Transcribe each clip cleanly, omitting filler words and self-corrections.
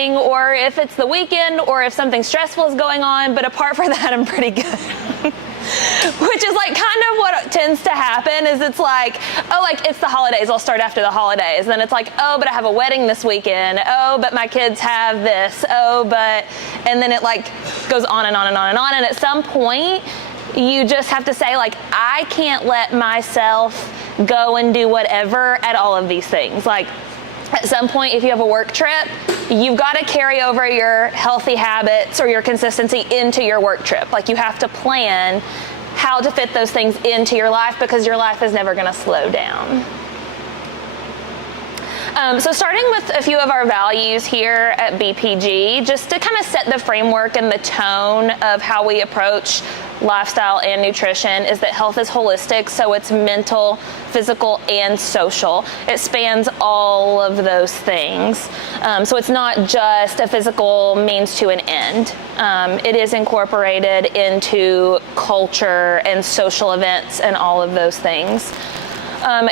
shopping or if it's the weekend or if something stressful is going on. But apart from that, I'm pretty good. Which is like kind of what tends to happen is it's like, oh, like it's the holidays. I'll start after the holidays. Then it's like, oh, but I have a wedding this weekend. Oh, but my kids have this. Oh, but, and then it like goes on and on and on and on. And at some point, you just have to say like, I can't let myself go and do whatever at all of these things. Like at some point, if you have a work trip, you've got to carry over your healthy habits or your consistency into your work trip. Like you have to plan how to fit those things into your life because your life is never going to slow down. So starting with a few of our values here at BPG, just to kind of set the framework and the tone of how we approach lifestyle and nutrition is that health is holistic, so it's mental, physical, and social. It spans all of those things. So it's not just a physical means to an end. It is incorporated into culture and social events and all of those things.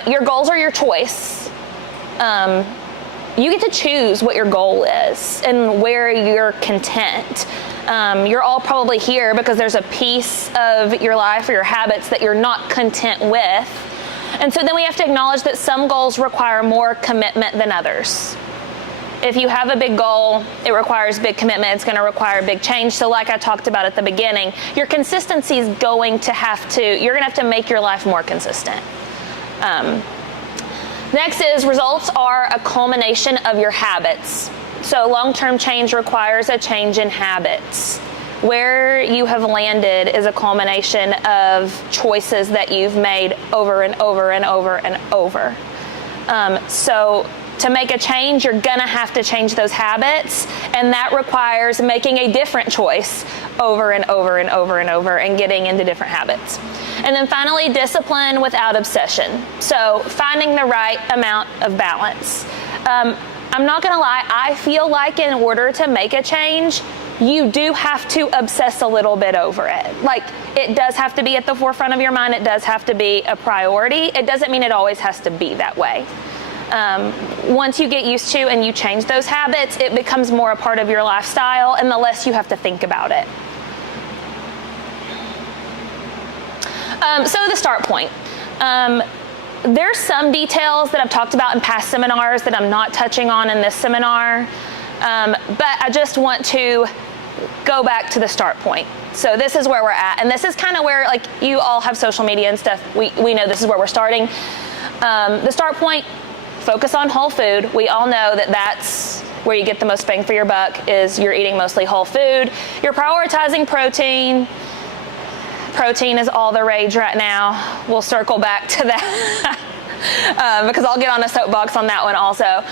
Your goals are your choice. You get to choose what your goal is and where you're content. You're all probably here because there's a piece of your life or your habits that you're not content with. And so then we have to acknowledge that some goals require more commitment than others. If you have a big goal, it requires big commitment. It's going to require big change. So like I talked about at the beginning, your consistency is going to have to, you're going to have to make your life more consistent. Next is results are a culmination of your habits. So long-term change requires a change in habits. Where you have landed is a culmination of choices that you've made over and over and over and over. So to make a change, you're gonna have to change those habits, and that requires making a different choice over and over and over and over and getting into different habits. And then finally, discipline without obsession. So finding the right amount of balance. I'm not gonna lie, I feel like in order to make a change, you do have to obsess a little bit over it. Like, it does have to be at the forefront of your mind. It does have to be a priority. It doesn't mean it always has to be that way. Once you get used to and you change those habits, it becomes more a part of your lifestyle, and the less you have to think about it. So the start point. There's some details that I've talked about in past seminars that I'm not touching on in this seminar, but I just want to go back to the start point. So this is where we're at, and this is kind of where, like, you all have social media and stuff. We know this is where we're starting. The start point, focus on whole food. We all know that that's where you get the most bang for your buck, is you're eating mostly whole food. You're prioritizing protein. Protein is all the rage right now. We'll circle back to that because I'll get on a soapbox on that one also.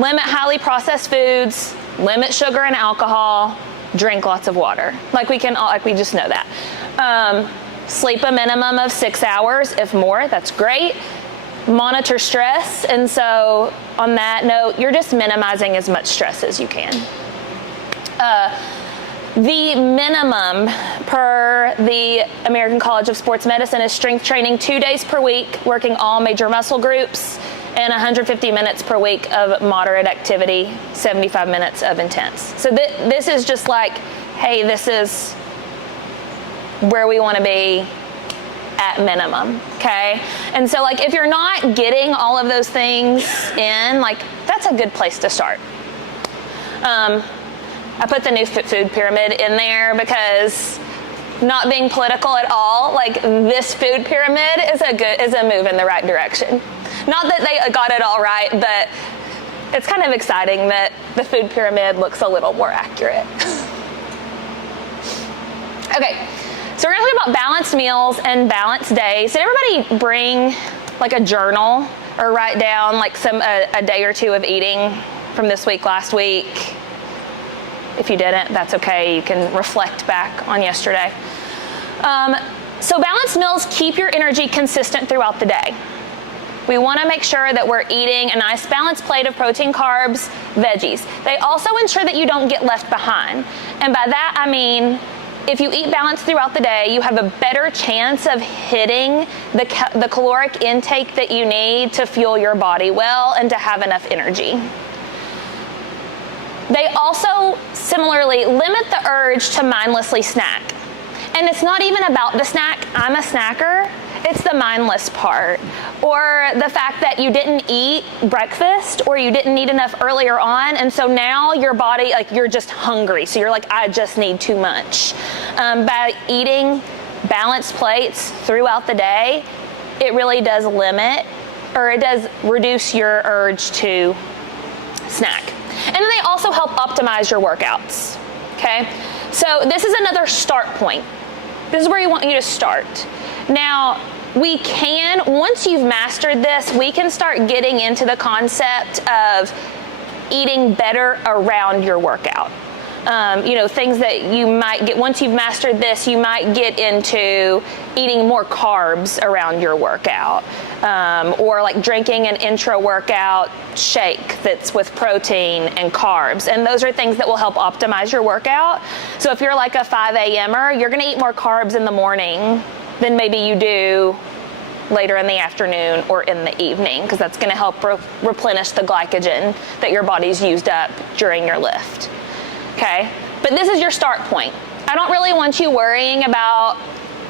Limit highly processed foods, limit sugar and alcohol, drink lots of water. Like we just know that. Sleep a minimum of 6 hours, if more, that's great. Monitor stress, and so on that note, you're just minimizing as much stress as you can. The minimum per the American College of Sports Medicine is strength training 2 days per week, working all major muscle groups, and 150 minutes per week of moderate activity, 75 minutes of intense. So this is just like, hey, this is where we want to be at minimum, okay? And so, like, if you're not getting all of those things in, like, that's a good place to start. I put the new food pyramid in there because, not being political at all, like, this food pyramid is a move in the right direction. Not that they got it all right, but it's kind of exciting that the food pyramid looks a little more accurate. Okay, so we're gonna talk about balanced meals and balanced days. Did everybody bring like a journal or write down like a day or two of eating from this week, last week? If you didn't, that's okay. You can reflect back on yesterday. So balanced meals keep your energy consistent throughout the day. We want to make sure that we're eating a nice balanced plate of protein, carbs, veggies. They also ensure that you don't get left behind. And by that, I mean, if you eat balanced throughout the day, you have a better chance of hitting the caloric intake that you need to fuel your body well and to have enough energy. They also similarly limit the urge to mindlessly snack. And it's not even about the snack. I'm a snacker. It's the mindless part, or the fact that you didn't eat breakfast or you didn't eat enough earlier on, and so now your body, like, you're just hungry, so you're like, I just need too much. By eating balanced plates throughout the day, it really does limit, or it does reduce your urge to snack. And then they also help optimize your workouts, okay? So this is another start point. This is where you want you to start. Now, we can, once you've mastered this, we can start getting into the concept of eating better around your workout. Things that you might get, once you've mastered this, you might get into eating more carbs around your workout, or like drinking an intra-workout shake that's with protein and carbs. And those are things that will help optimize your workout. So if you're like a 5 a.m.er, you're gonna eat more carbs in the morning than maybe you do later in the afternoon or in the evening, because that's gonna help replenish the glycogen that your body's used up during your lift. Okay, but this is your start point. I don't really want you worrying about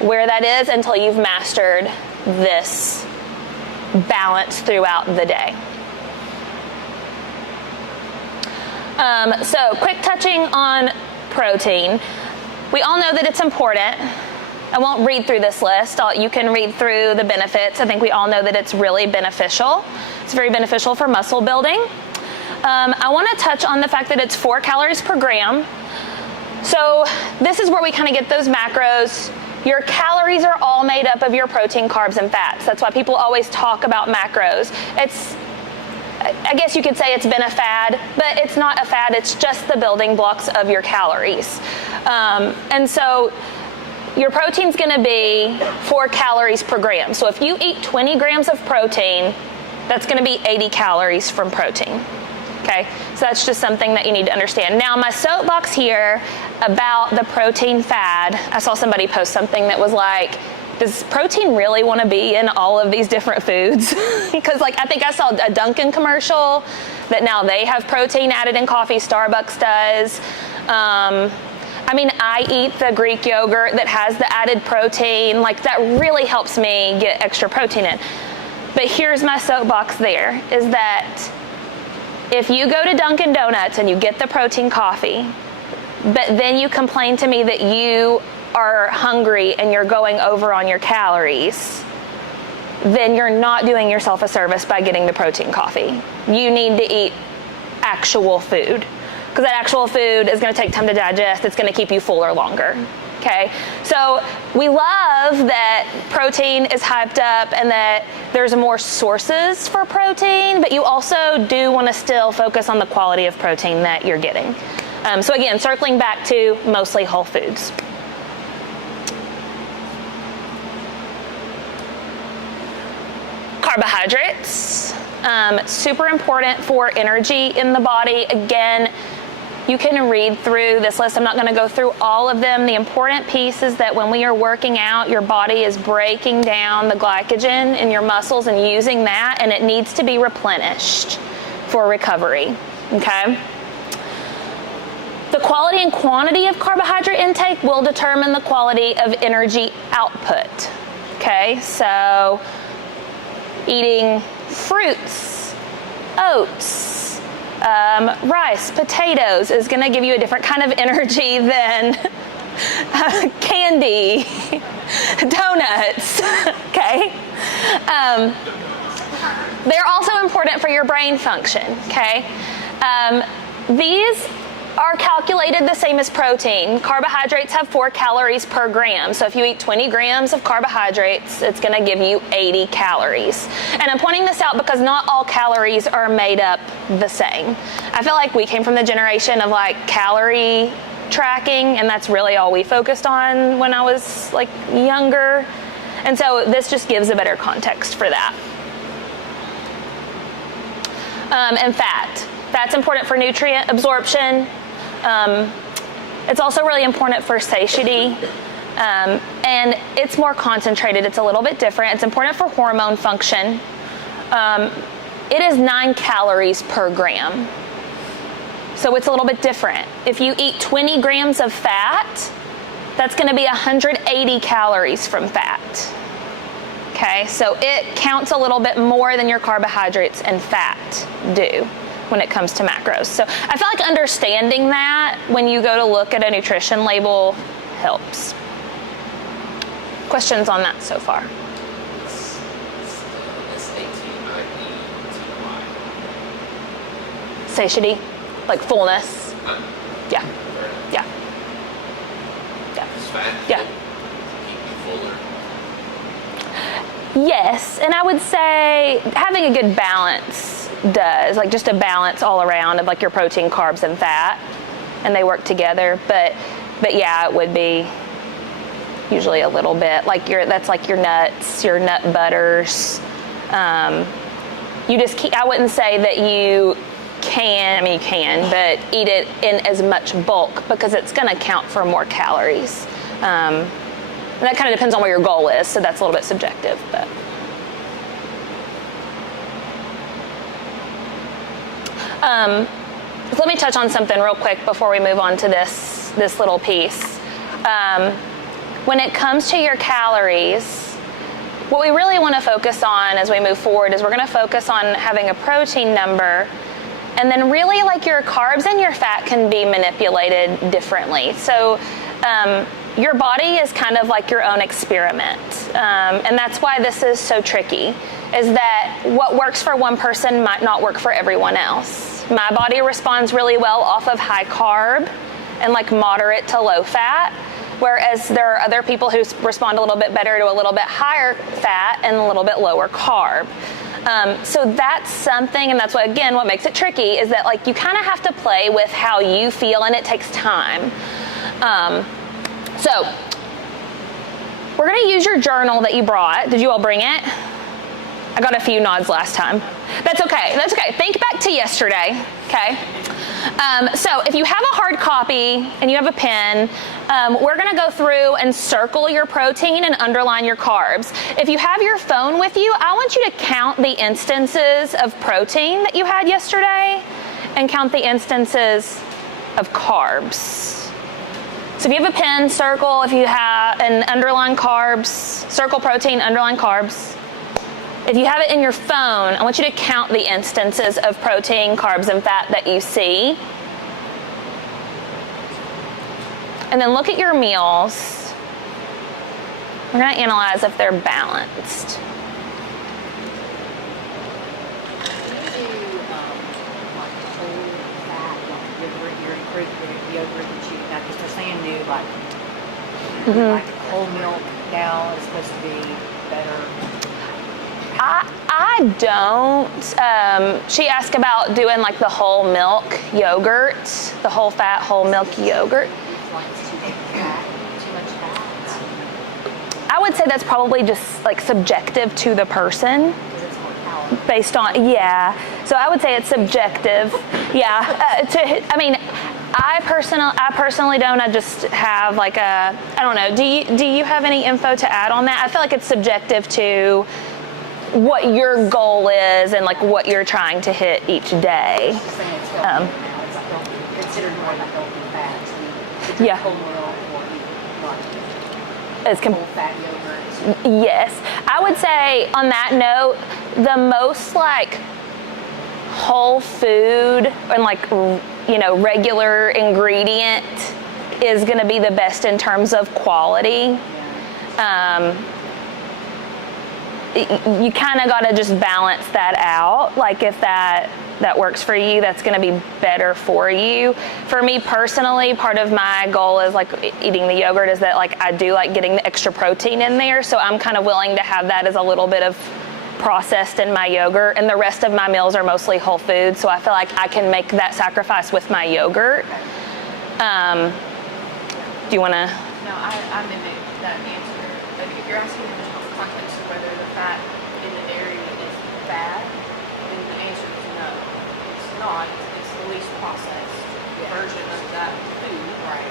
where that is until you've mastered this balance throughout the day. So quick touching on protein. We all know that it's important. I won't read through this list. You can read through the benefits. I think we all know that it's really beneficial. It's very beneficial for muscle building. I want to touch on the fact that it's 4 calories per gram. So this is where we kind of get those macros. Your calories are all made up of your protein, carbs, and fats. That's why people always talk about macros. I guess you could say it's been a fad, but it's not a fad. It's just the building blocks of your calories. And so your protein's going to be 4 calories per gram. So if you eat 20 grams of protein, that's going to be 80 calories from protein. Okay, so that's just something that you need to understand. Now, my soapbox here about the protein fad, I saw somebody post something that was like, does protein really want to be in all of these different foods? Because I think I saw a Dunkin' commercial that now they have protein added in coffee. Starbucks does. I eat the Greek yogurt that has the added protein. That really helps me get extra protein in. But here's my soapbox there, is that if you go to Dunkin' Donuts and you get the protein coffee, but then you complain to me that you are hungry and you're going over on your calories, then you're not doing yourself a service by getting the protein coffee. You need to eat actual food, because that actual food is going to take time to digest. It's going to keep you fuller longer. Okay, so we love that protein is hyped up and that there's more sources for protein, but you also do want to still focus on the quality of protein that you're getting. So again, circling back to mostly whole foods. Carbohydrates, super important for energy in the body. Again, you can read through this list. I'm not going to go through all of them. The important piece is that when we are working out, your body is breaking down the glycogen in your muscles and using that, and it needs to be replenished for recovery, okay? The quality and quantity of carbohydrate intake will determine the quality of energy output, okay? So eating fruits, oats, rice, potatoes is going to give you a different kind of energy than candy, donuts, okay? They're also important for your brain function, okay? These are calculated the same as protein. Carbohydrates have 4 calories per gram. So if you eat 20 grams of carbohydrates, it's going to give you 80 calories. And I'm pointing this out because not all calories are made up the same. I feel like we came from the generation of calorie tracking, and that's really all we focused on when I was younger. And so this just gives a better context for that. And fat. That's important for nutrient absorption. It's also really important for satiety, and it's more concentrated. It's a little bit different. It's important for hormone function. It is 9 calories per gram. So it's a little bit different. If you eat 20 grams of fat, that's going to be 180 calories from fat. Okay, so it counts a little bit more than your carbohydrates and fat do when it comes to macros. So I feel like understanding that when you go to look at a nutrition label helps. Questions on that so far? Satiety, like fullness. Yeah. Yeah. Yeah. Yes, and I would say having a good balance does, like just a balance all around of like your protein, carbs, and fat, and they work together. But yeah, it would be usually a little bit like that's like your nuts, your nut butters. You just keep, I wouldn't say that you can, I mean you can, but eat it in as much bulk because it's going to count for more calories. And that kind of depends on what your goal is, so that's a little bit subjective. But so let me touch on something real quick before we move on to this little piece. When it comes to your calories, what we really want to focus on as we move forward is we're going to focus on having a protein number, and then really like your carbs and your fat can be manipulated differently. So your body is kind of like your own experiment, and that's why this is so tricky, is that what works for one person might not work for everyone else. My body responds really well off of high carb and like moderate to low fat, whereas there are other people who respond a little bit better to a little bit higher fat and a little bit lower carb. So that's something, and that's what, again, what makes it tricky is that like you kind of have to play with how you feel, and it takes time. So we're going to use your journal that you brought. Did you all bring it? I got a few nods last time. That's okay. That's okay. Think back to yesterday. Okay. So if you have a hard copy and you have a pen, we're going to go through and circle your protein and underline your carbs. If you have your phone with you, I want you to count the instances of protein that you had yesterday and count the instances of carbs. So if you have a pen, circle. If you have an underline carbs, circle protein, underline carbs. If you have it in your phone, I want you to count the instances of protein, carbs, and fat that you see. And then look at your meals. We're going to analyze if they're balanced. Like whole milk now is supposed to be better. I don't. She asked about doing like the whole milk yogurt, the whole fat whole milk yogurt. I would say that's probably just like subjective to the person. Based on, yeah. So I would say it's subjective. Yeah. I personally don't. I just have like I don't know. Do you have any info to add on that? I feel like it's subjective to what your goal is and like what you're trying to hit each day. It's considered more like healthy fats. Yeah. Whole milk or It's whole fat yogurt. Yes. I would say on that note, the most like whole food and like, you know, regular ingredient is going to be the best in terms of quality. You kind of got to just balance that out. Like if that works for you, that's going to be better for you. For me personally, part of my goal is like eating the yogurt is that like I do like getting the extra protein in there. So I'm kind of willing to have that as a little bit of processed in my yogurt, and the rest of my meals are mostly whole food. So I feel like I can make that sacrifice with my yogurt. Do you want to? No, I mimic that answer. But if you're asking in the context of whether the fat in the dairy is bad, then the answer is no. It's not. It's the least processed version of that food. Right.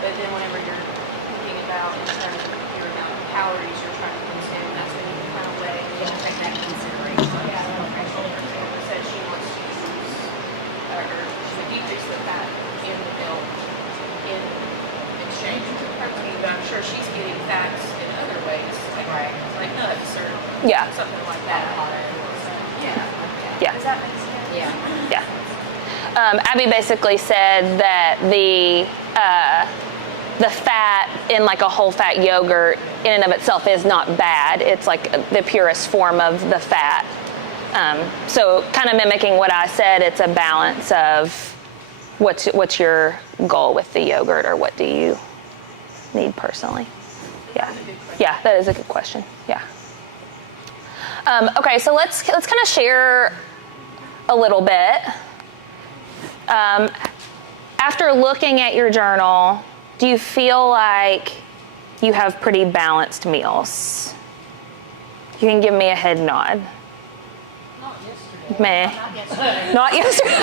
But then whenever you're thinking about in terms of your amount of calories you're trying to consume, that's when you kind of weigh. You have to take that into consideration. Yeah, Amber said she wants to use, or she would decrease the fats in other ways, like nuts or Yeah. something like that. So, yeah. Yeah. Does that make sense? Yeah. Yeah. Abby basically said that the fat in like a whole fat yogurt in and of itself is not bad. It's like the purest form of the fat. So kind of mimicking what I said, it's a balance of what's your goal with the yogurt, or what do you need personally? Yeah. Yeah, that is a good question. Yeah. Okay, so let's kind of share a little bit. After looking at your journal, do you feel like you have pretty balanced meals? You can give me a head nod. Not yesterday. Meh. Not yesterday. Not yesterday.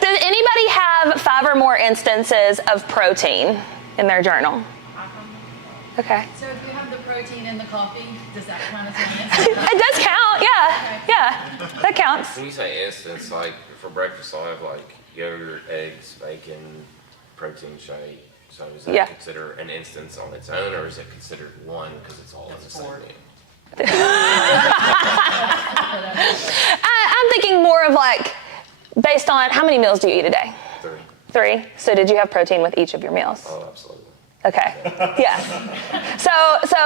Does anybody have 5 or more instances of protein in their journal? Okay. So if you have the protein in the coffee, does that count as an It does count, yeah. Yeah, that counts. When you say instance, like for breakfast, I'll have like yogurt, eggs, bacon, protein shake. So is that Yeah. considered an instance on its own, or is it considered one because it's all in the same meal? I'm thinking more of like, based on how many meals do you eat a day? 3. 3. So did you have protein with each of your meals? Oh, absolutely. Okay. Yeah. So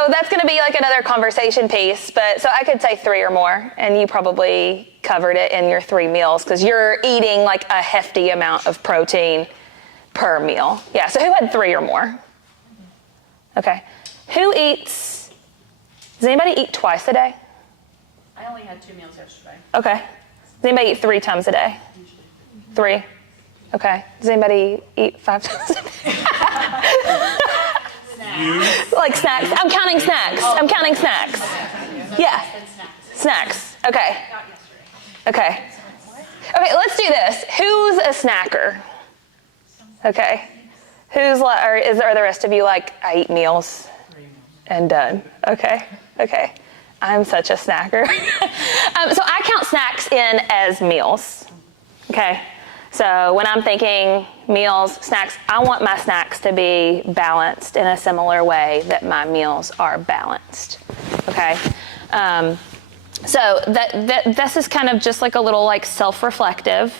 that's going to be like another conversation piece, but so I could say 3 or more, and you probably covered it in your 3 meals because you're eating like a hefty amount of protein per meal. Yeah. So who had 3 or more? Okay. Does anybody eat twice a day? I only had 2 meals yesterday. Okay. Does anybody eat 3 times a day? 3? Okay. Does anybody eat 5 times a day? Like snacks. I'm counting snacks. Yeah. Snacks. Okay. Okay. Okay, let's do this. Who's a snacker? Okay. Are the rest of you like, I eat meals and done? Okay. Okay. I'm such a snacker. So I count snacks in as meals. Okay. So when I'm thinking meals, snacks, I want my snacks to be balanced in a similar way that my meals are balanced. Okay. So this is kind of just like a little like self-reflective.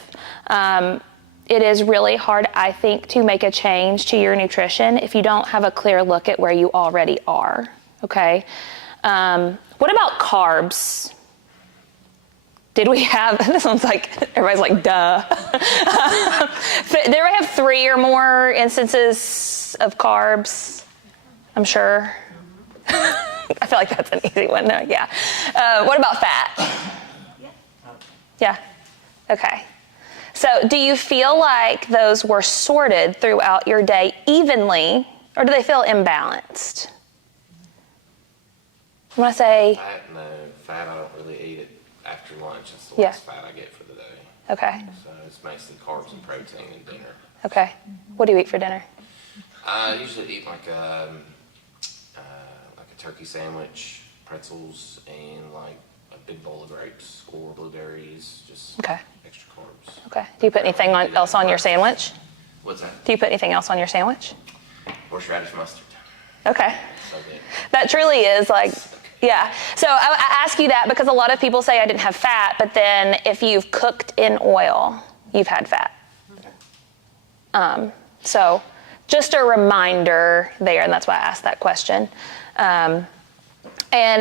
It is really hard, I think, to make a change to your nutrition if you don't have a clear look at where you already are. Okay. What about carbs? Did we have, this one's like, everybody's like, duh. Did everybody have 3 or more instances of carbs? I'm sure. I feel like that's an easy one. No, yeah. What about fat? Yeah. Okay. So do you feel like those were sorted throughout your day evenly, or do they feel imbalanced? I want to say, Fat, I don't really eat it after lunch. It's the Yeah. last fat I get for the day. okay, So it's mostly carbs and protein and dinner. okay. What do you eat for dinner? I usually eat like a turkey sandwich, pretzels, and like a big bowl of grapes or blueberries, just Okay. extra carbs. Okay. Do you put anything else on your sandwich? What's that? Do you put anything else on your sandwich? Horseradish mustard. Okay. So good. That truly is like, yeah. So I ask you that because a lot of people say I didn't have fat, but then if you've cooked in oil, you've had fat. So just a reminder there, and that's why I asked that question. And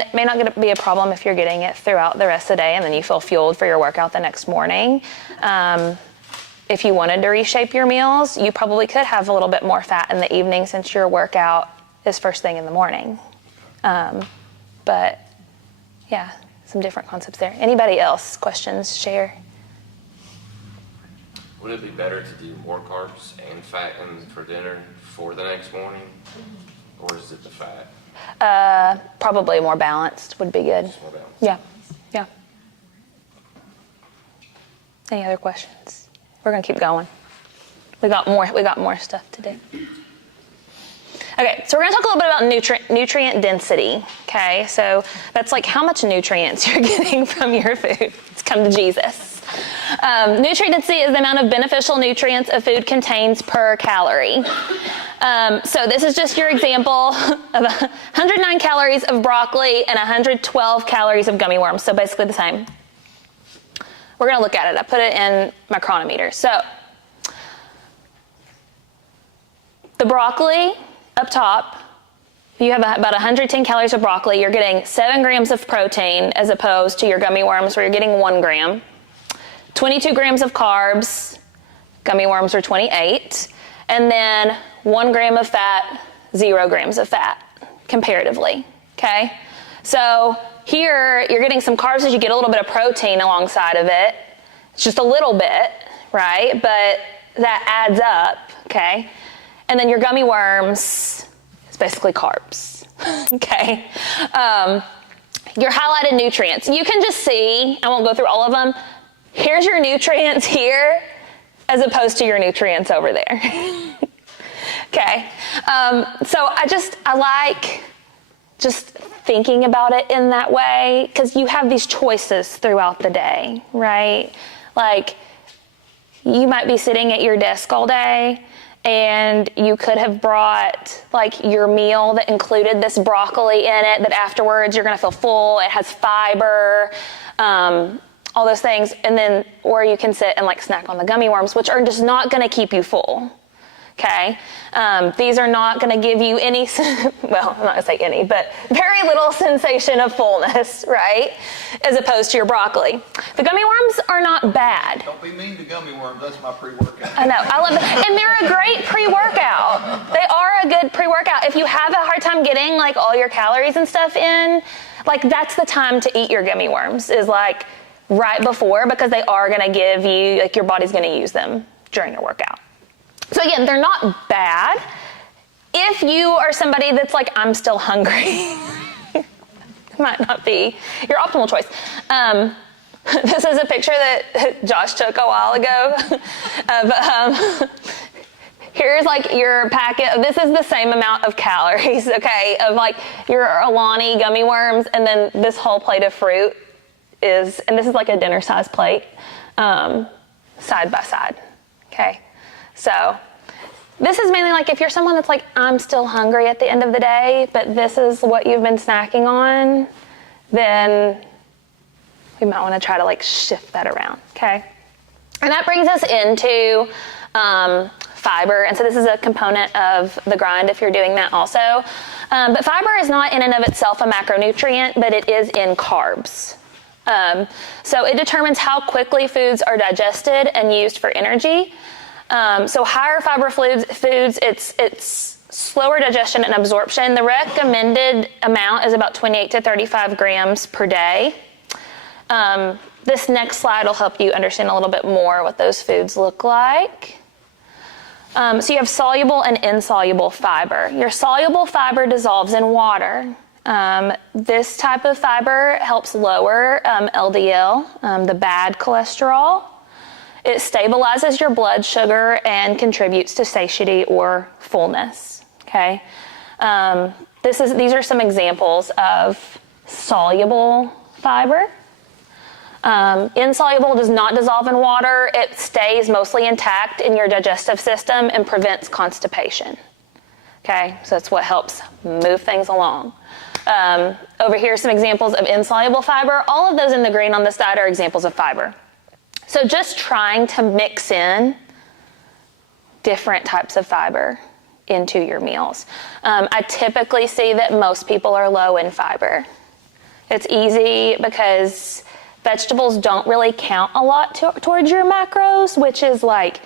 it may not be a problem if you're getting it throughout the rest of the day and then you feel fueled for your workout the next morning. If you wanted to reshape your meals, you probably could have a little bit more fat in the evening since your workout is first thing in the morning. But yeah, some different concepts there. Anybody else? Questions? Share? Would it be better to do more carbs and fat for dinner for the next morning, or is it the fat? Probably more balanced would be good. Just more balanced? Yeah, yeah. Any other questions? We're gonna keep going. We got more stuff to do. Okay, so we're gonna talk a little bit about nutrient density. Okay, so that's like how much nutrients you're getting from your food. Let's come to Jesus. Nutrient density is the amount of beneficial nutrients a food contains per calorie. So this is just your example of 109 calories of broccoli and 112 calories of gummy worms. So basically the same. We're going to look at it. I put it in my chronometer. So the broccoli up top, you have about 110 calories of broccoli. You're getting 7 grams of protein as opposed to your gummy worms where you're getting 1 gram. 22 grams of carbs. Gummy worms are 28. And then 1 gram of fat, 0 grams of fat, comparatively, okay? So here, you're getting some carbs as you get a little bit of protein alongside of it. It's just a little bit, right? But that adds up, okay? And then your gummy worms is basically carbs, okay? Your highlighted nutrients. You can just see, I won't go through all of them. Here's your nutrients here as opposed to your nutrients over there. Okay, so I like just thinking about it in that way because you have these choices throughout the day, right? Like you might be sitting at your desk all day and you could have brought like your meal that included this broccoli in it that afterwards you're gonna feel full, it has fiber, all those things, and then, or you can sit and like snack on the gummy worms, which are just not gonna keep you full. Okay, these are not going to give you any, well, I'm not going to say any, but very little sensation of fullness, right? As opposed to your broccoli. The gummy worms are not bad. Don't be mean to gummy worms. That's my pre-workout. I know, I love them. And they're a great pre-workout. They are a good pre-workout. If you have a hard time getting like all your calories and stuff in, like that's the time to eat your gummy worms is like right before because they are going to give you, like your body's going to use them during your workout. So again, they're not bad. If you are somebody that's like, I'm still hungry, might not be your optimal choice. This is a picture that Josh took a while ago of, here's like your packet. This is the same amount of calories, okay, of like your Alani gummy worms, and then this whole plate of fruit is, and this is like a dinner size plate, side by side, okay? So this is mainly like if you're someone that's like, I'm still hungry at the end of the day, but this is what you've been snacking on, then we might want to try to like shift that around, okay? And that brings us into fiber. And so this is a component of the grind if you're doing that also. But fiber is not in and of itself a macronutrient, but it is in carbs. So it determines how quickly foods are digested and used for energy. So higher fiber foods, it's slower digestion and absorption. The recommended amount is about 28 to 35 grams per day. This next slide will help you understand a little bit more what those foods look like. So you have soluble and insoluble fiber. Your soluble fiber dissolves in water. This type of fiber helps lower LDL, the bad cholesterol. It stabilizes your blood sugar and contributes to satiety or fullness, okay? These are some examples of soluble fiber. Insoluble does not dissolve in water. It stays mostly intact in your digestive system and prevents constipation, okay? So that's what helps move things along. Over here are some examples of insoluble fiber. All of those in the green on this side are examples of fiber. So just trying to mix in different types of fiber into your meals. I typically see that most people are low in fiber. It's easy because vegetables don't really count a lot towards your macros, which is like,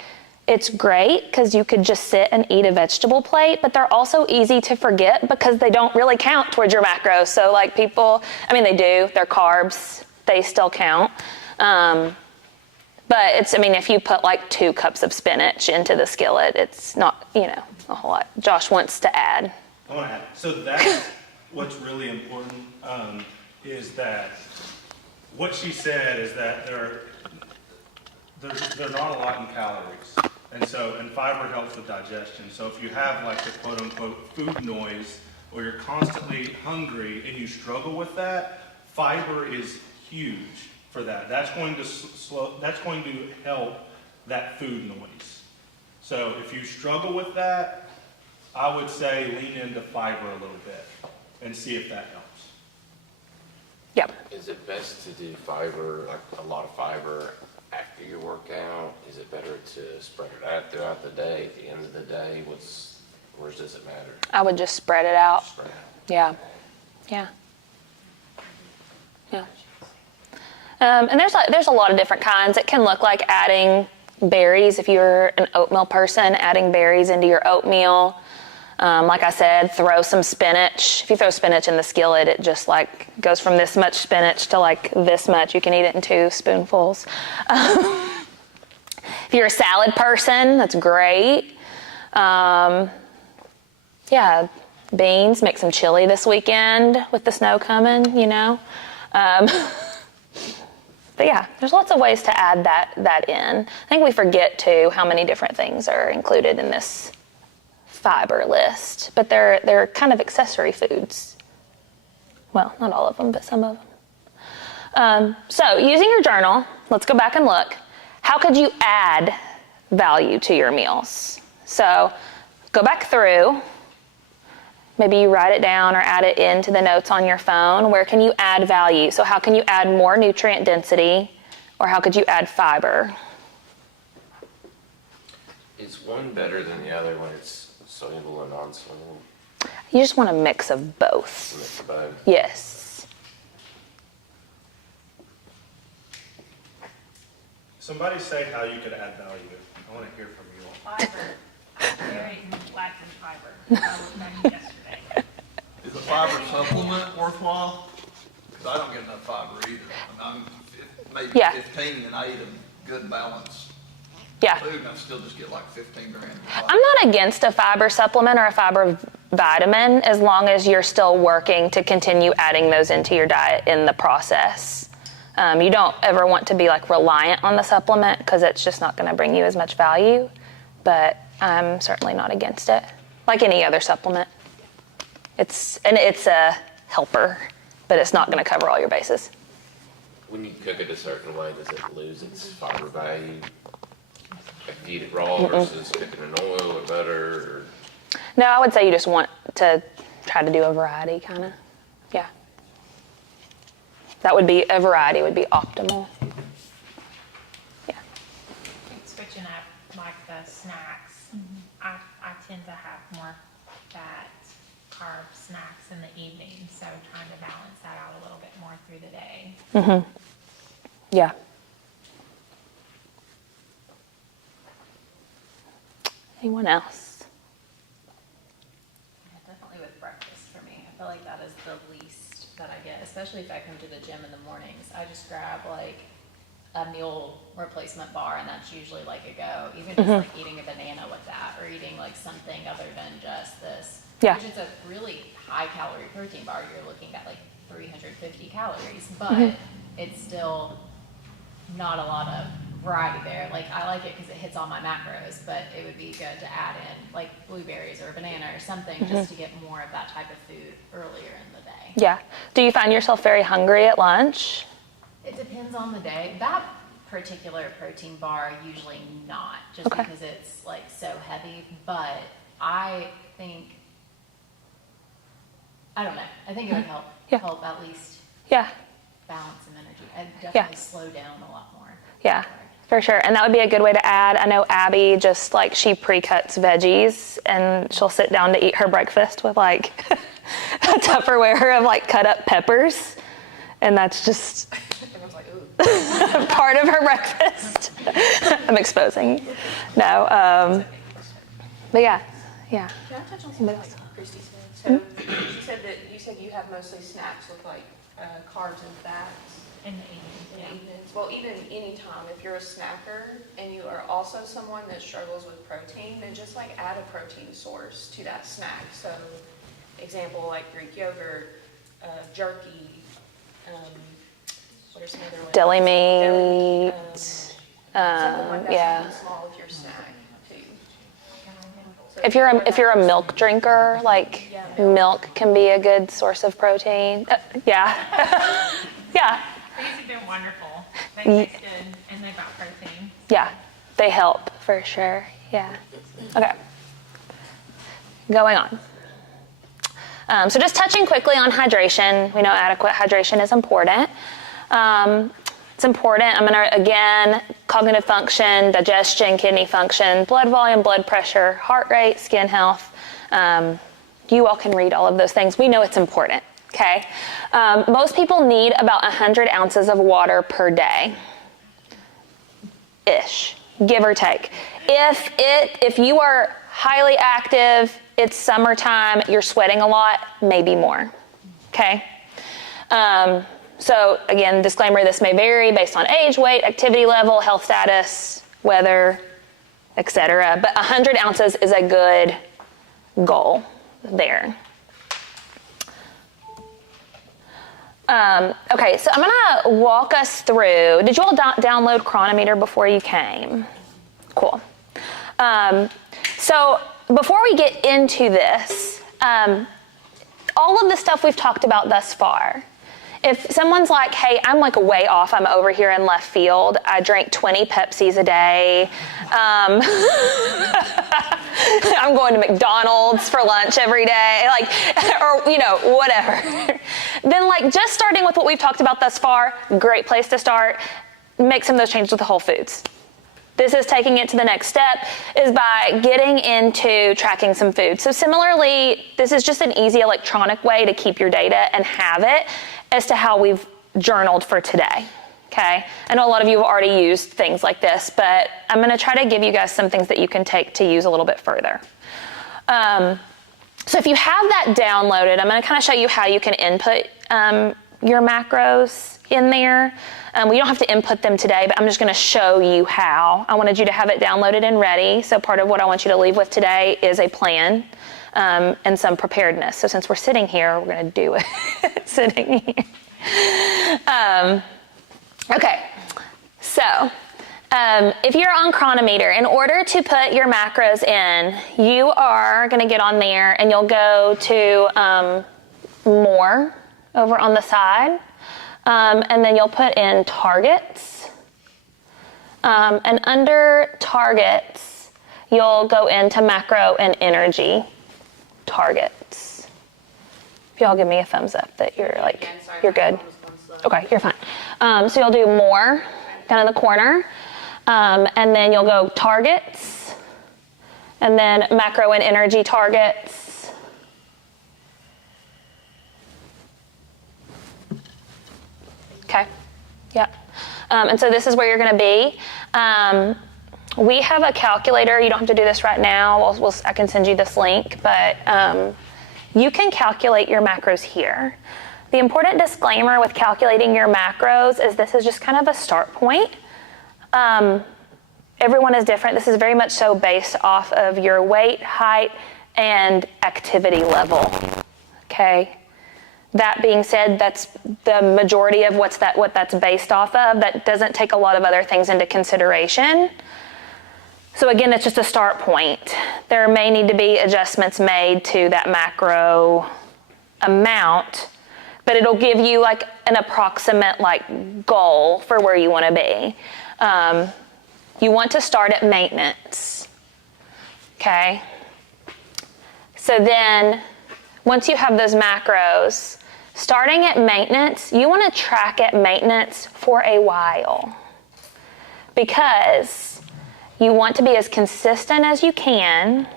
it's great because you could just sit and eat a vegetable plate, but they're also easy to forget because they don't really count towards your macros. So like people, I mean, they do, they're carbs, they still count. But it's, I mean, if you put like 2 cups of spinach into the skillet, it's not, a whole lot. Josh wants to add. I want to add. So that's what's really important is that what she said is that they're not a lot in calories. And fiber helps with digestion. So if you have like the quote unquote food noise or you're constantly hungry and you struggle with that, fiber is huge for that. That's going to that's going to help that food noise. So if you struggle with that, I would say lean into fiber a little bit and see if that helps. Yep. Is it best to do fiber, like a lot of fiber after your workout? Is it better to spread it out throughout the day, at the end of the day? Where does it matter? I would just spread it out. Spread out. Yeah. Yeah. Yeah. And there's a lot of different kinds. It can look like adding berries. If you're an oatmeal person, adding berries into your oatmeal. Like I said, throw some spinach. If you throw spinach in the skillet, it just like goes from this much spinach to like this much. You can eat it in 2 spoonfuls. If you're a salad person, that's great. Yeah, beans, make some chili this weekend with the snow coming, you know. But yeah, there's lots of ways to add that in. I think we forget too how many different things are included in this fiber list, but they're kind of accessory foods. Well, not all of them, but some of them. So using your journal, let's go back and look. How could you add value to your meals? So go back through. Maybe you write it down or add it into the notes on your phone. Where can you add value? So how can you add more nutrient density, or how could you add fiber? Is one better than the other when it's soluble and non-soluble? You just want a mix of both. Mix of both. Yes. Somebody say how you could add value. I want to hear from you all. Fiber, berries and flax and fiber. I was learning yesterday. Is a fiber supplement worthwhile? Because I don't get enough fiber either. I'm maybe Yeah. 15 and I eat a good balanced Yeah. food and I still just get like 15 grams. of fiber. I'm not against a fiber supplement or a fiber vitamin as long as you're still working to continue adding those into your diet in the process. You don't ever want to be like reliant on the supplement because it's just not going to bring you as much value, but I'm certainly not against it. Like any other supplement. It's a helper, but it's not going to cover all your bases. When you cook it a certain way, does it lose its fiber value? Like, do you eat it raw versus cooking in oil or butter? Or... No, I would say you just want to try to do a variety, kind of. Yeah. That would be, a variety would be optimal. Yeah. Switching up like the snacks, I tend to have more fat, carb snacks in the evening, so trying to balance that out a little bit more through the day. Yeah. Anyone else? Yeah, definitely with breakfast for me. I feel like that is the least that I get, especially if I come to the gym in the mornings. I just grab like a meal replacement bar and that's usually like a go. Even just like eating a banana with that or eating like something other than just this. Yeah. Which is a really high calorie protein bar. You're looking at like 350 calories, but it's still not a lot of variety there. Like I like it because it hits all my macros, but it would be good to add in like blueberries or a banana or something just to get more of that type of food earlier in the day. Yeah. Do you find yourself very hungry at lunch? It depends on the day. That particular protein bar, usually not, just Okay. because it's like so heavy, but I think, I don't know, I think it would help, Yeah. help at least Yeah. balance some energy. I'd definitely slow down a lot more. Yeah, for sure. And that would be a good way to add. I know Abby just like she pre-cuts veggies and she'll sit down to eat her breakfast with like a Tupperware of like cut up peppers. And that's just Everyone's like, ooh. part of her breakfast. I'm exposing. No, but yeah. Can I touch on something like Christy said? So you said you have mostly snacks with like carbs and fats In the evening, in yeah. the evenings. Well, even anytime, if you're a snacker and you are also someone that struggles with protein, then just like add a protein source to that snack. So, example like Greek yogurt, jerky, what are some other ones? Deli Deli, meat. something like that, Yeah. something small with your snack too. So If you're a milk drinker, like milk can be a good source of protein. Yeah. Yeah. These have been wonderful. They taste good and they've got protein. Yeah, they help for sure. Yeah. Okay. Going on. So just touching quickly on hydration. We know adequate hydration is important. It's important. I'm going to, again, cognitive function, digestion, kidney function, blood volume, blood pressure, heart rate, skin health. You all can read all of those things. We know it's important, okay? Most people need about 100 ounces of water per day. Ish, give or take. If you are highly active, it's summertime, you're sweating a lot, maybe more, okay? So again, disclaimer, this may vary based on age, weight, activity level, health status, weather, etc. But 100 ounces is a good goal there. Okay, so I'm gonna walk us through. Did you all download Chronometer before you came? Cool. So before we get into this, all of the stuff we've talked about thus far, if someone's like, hey, I'm like way off, I'm over here in left field, I drink 20 Pepsis a day, I'm going to McDonald's for lunch every day, like, or, you know, whatever. Then like just starting with what we've talked about thus far, great place to start. Make some of those changes with the whole foods. This is taking it to the next step, is by getting into tracking some food. So similarly, this is just an easy electronic way to keep your data and have it as to how we've journaled for today, okay? I know a lot of you have already used things like this, but I'm gonna try to give you guys some things that you can take to use a little bit further. So if you have that downloaded, I'm gonna kind of show you how you can input your macros in there. We don't have to input them today, but I'm just going to show you how. I wanted you to have it downloaded and ready. So part of what I want you to leave with today is a plan and some preparedness. So since we're sitting here, we're going to do it sitting here. Okay, so if you're on Chronometer, in order to put your macros in, you are going to get on there and you'll go to More over on the side. And then you'll put in targets. And under targets, you'll go into macro and energy targets. If y'all give me a thumbs up that you're like, you're good. Okay, you're fine. So you'll do more down in the corner. And then you'll go targets. And then macro and energy targets. Okay, yeah. And so this is where you're going to be. We have a calculator. You don't have to do this right now. I can send you this link, but you can calculate your macros here. The important disclaimer with calculating your macros is this is just kind of a start point. Everyone is different. This is very much so based off of your weight, height, and activity level, okay? That being said, that's the majority of what that's based off of. That doesn't take a lot of other things into consideration. So again, it's just a start point. There may need to be adjustments made to that macro amount, but it'll give you like an approximate like goal for where you want to be. You want to start at maintenance, okay? So then, once you have those macros, starting at maintenance, you want to track at maintenance for a while because you want to be as consistent as you can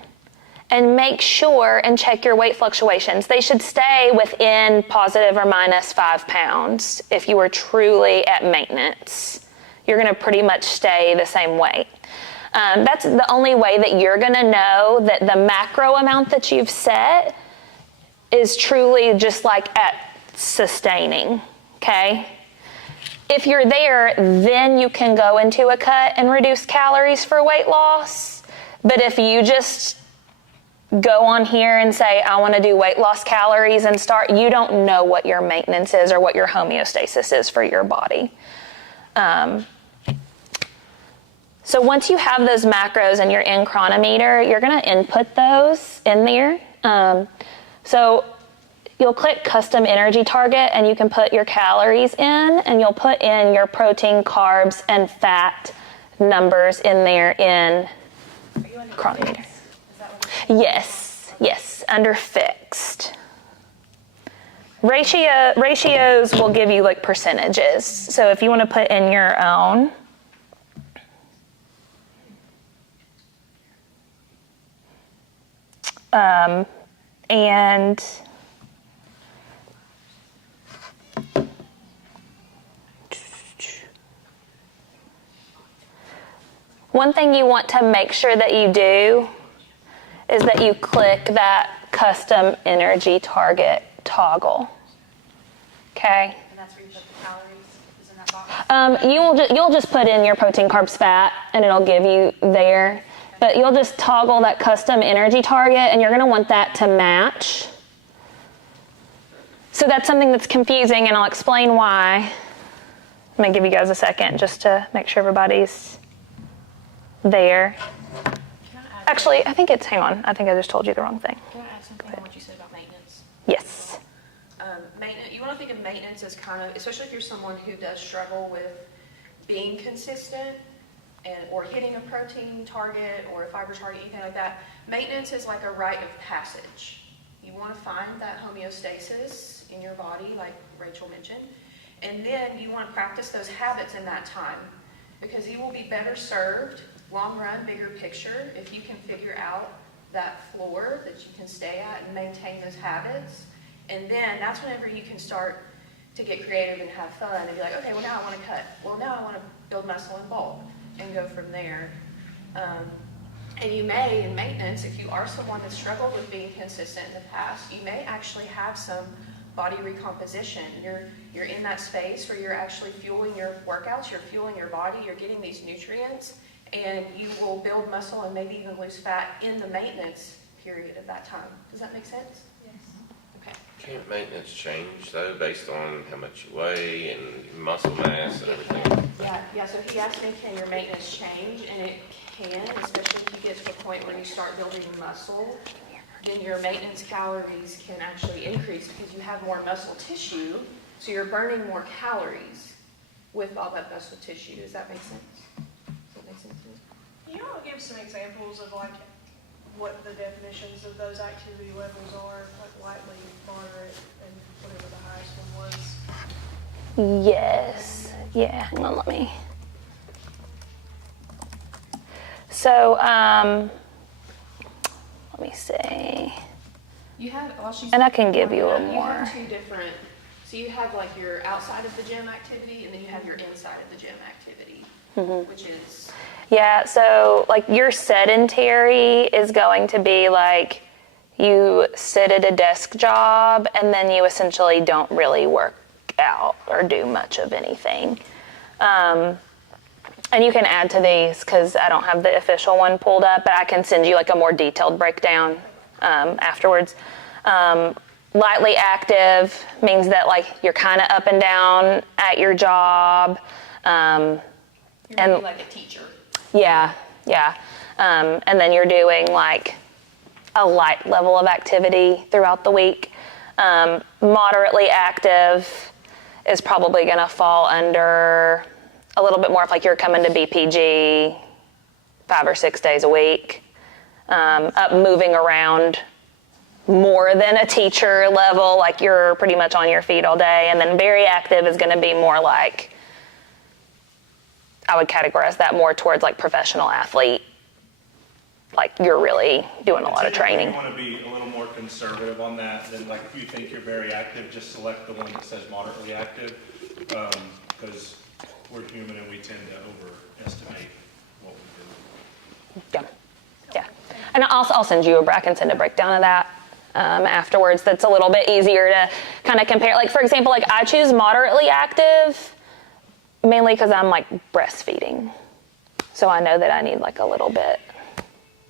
and make sure and check your weight fluctuations. They should stay within positive or minus 5 pounds if you are truly at maintenance. You're going to pretty much stay the same weight. That's the only way that you're going to know that the macro amount that you've set is truly just like at sustaining, okay? If you're there, then you can go into a cut and reduce calories for weight loss. But if you just go on here and say, I want to do weight loss calories and start, you don't know what your maintenance is or what your homeostasis is for your body. So once you have those macros and you're in Chronometer, you're going to input those in there. So you'll click custom energy target and you can put your calories in, and you'll put in your protein, carbs, and fat numbers in there in Are you under Chronometer. fix? Is that what Yes, under fixed. Ratios will give you like percentages. So if you want to put in your own, and one thing you want to make sure that you do is that you click that custom energy target toggle. Okay? And that's where you put the calories, is in that box? You'll just put in your protein, carbs, fat, and it'll give you there. But you'll just toggle that custom energy target, and you're going to want that to match. So that's something that's confusing, and I'll explain why. I'm going to give you guys a second just to make sure everybody's there. Actually, I think it's, hang on, I think I just told you the wrong thing. Can I add something on what you said about maintenance? Yes. Maintenance, you want to think of maintenance as kind of, especially if you're someone who does struggle with being consistent or hitting a protein target or a fiber target, anything like that. Maintenance is like a rite of passage. You want to find that homeostasis in your body, like Rachel mentioned, and then you want to practice those habits in that time, because you will be better served, long run, bigger picture, if you can figure out that floor that you can stay at and maintain those habits. And then that's whenever you can start to get creative and have fun and be like, okay, well now I want to cut. Well, now I want to build muscle and bulk and go from there. And you may, in maintenance, if you are someone that struggled with being consistent in the past, you may actually have some body recomposition. You're in that space where you're actually fueling your workouts, you're fueling your body, you're getting these nutrients, and you will build muscle and maybe even lose fat in the maintenance period of that time. Does that make sense? Yes. Okay. Can't maintenance change though, based on how much you weigh and muscle mass and everything? Yeah, so he asked me, can your maintenance change? And it can, especially if you get to the point where you start building muscle, then your maintenance calories can actually increase because you have more muscle tissue, so you're burning more calories with all that muscle tissue. Does that make sense? Does that make sense to you? Can you all give some examples of like what the definitions of those activity levels are, like lightly, moderate, and whatever the highest one was? Yes. Yeah, hang on, let me. So, let me see. You have, while she's And I can give you a you more. have two different, so you have like your outside of the gym activity, and then you have your inside of the gym activity, which is, Yeah, so like your sedentary is going to be like you sit at a desk job and then you essentially don't really work out or do much of anything. And you can add to these because I don't have the official one pulled up, but I can send you like a more detailed breakdown afterwards. Lightly active means that like you're kind of up and down at your job. you're And- maybe like a teacher. Yeah. And then you're doing like a light level of activity throughout the week. Moderately active is probably going to fall under a little bit more if like you're coming to BPG 5 or 6 days a week. Up moving around more than a teacher level, like you're pretty much on your feet all day. And then very active is going to be more like, I would categorize that more towards like professional athlete. Like you're really doing a lot of training. You want to be a little more conservative on that than like if you think you're very active, just select the one that says moderately active, because we're human and we tend to overestimate what we do. Yeah. And I'll send you I can send a breakdown of that afterwards. That's a little bit easier to kind of compare. Like for example, like I choose moderately active mainly because I'm like breastfeeding. So I know that I need like a little bit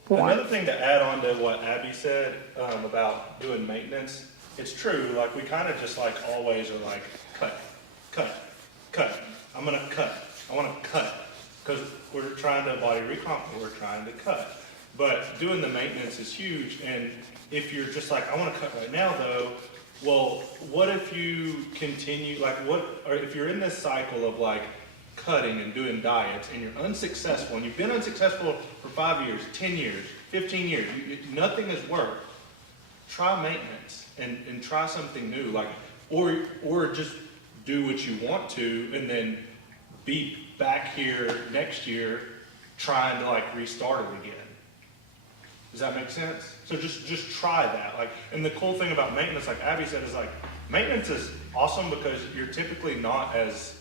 more. Another thing to add on to what Abby said about doing maintenance, it's true, like we kind of just like always are like, cut. I'm gonna cut. I wanna cut. Because we're trying to body recomp, we're trying to cut. But doing the maintenance is huge, and if you're just like, I wanna cut right now though, Well, what if you continue, or if you're in this cycle of like cutting and doing diets and you're unsuccessful, and you've been unsuccessful for 5 years, 10 years, 15 years, nothing has worked, try maintenance and try something new, or just do what you want to and then be back here next year trying to restart it again. Does that make sense? So just try that. And the cool thing about maintenance, like Abby said, is maintenance is awesome because you're typically not as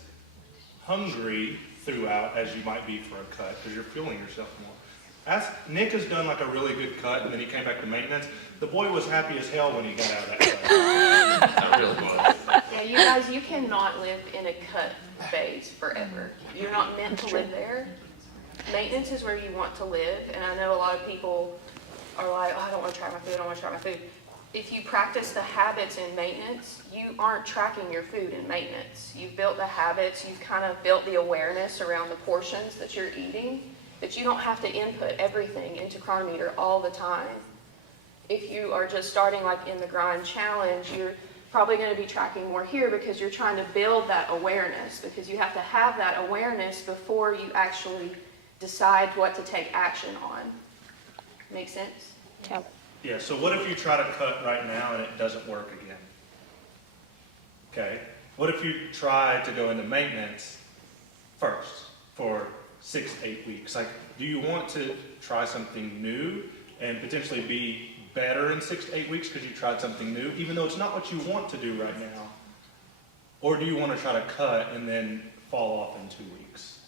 hungry throughout as you might be for a cut because you're fueling yourself more. Nick has done a really good cut and then he came back to maintenance. The boy was happy as hell when he got out of that cut. I really was. Yeah, you guys, you cannot live in a cut phase forever. You're not meant to live there. Maintenance is where you want to live, and I know a lot of people are like, oh, I don't want to track my food, I don't want to track my food. If you practice the habits in maintenance, you aren't tracking your food in maintenance. You've built the habits, you've kind of built the awareness around the portions that you're eating, that you don't have to input everything into Chronometer all the time. If you are just starting in the grind challenge, you're probably going to be tracking more here because you're trying to build that awareness, because you have to have that awareness before you actually decide what to take action on. Make sense? Yeah. Yeah, so what if you try to cut right now and it doesn't work again? Okay, what if you try to go into maintenance first for 6 to 8 weeks? Do you want to try something new and potentially be better in 6 to 8 weeks because you tried something new, even though it's not what you want to do right now? Or do you want to try to cut and then fall off in 2 weeks?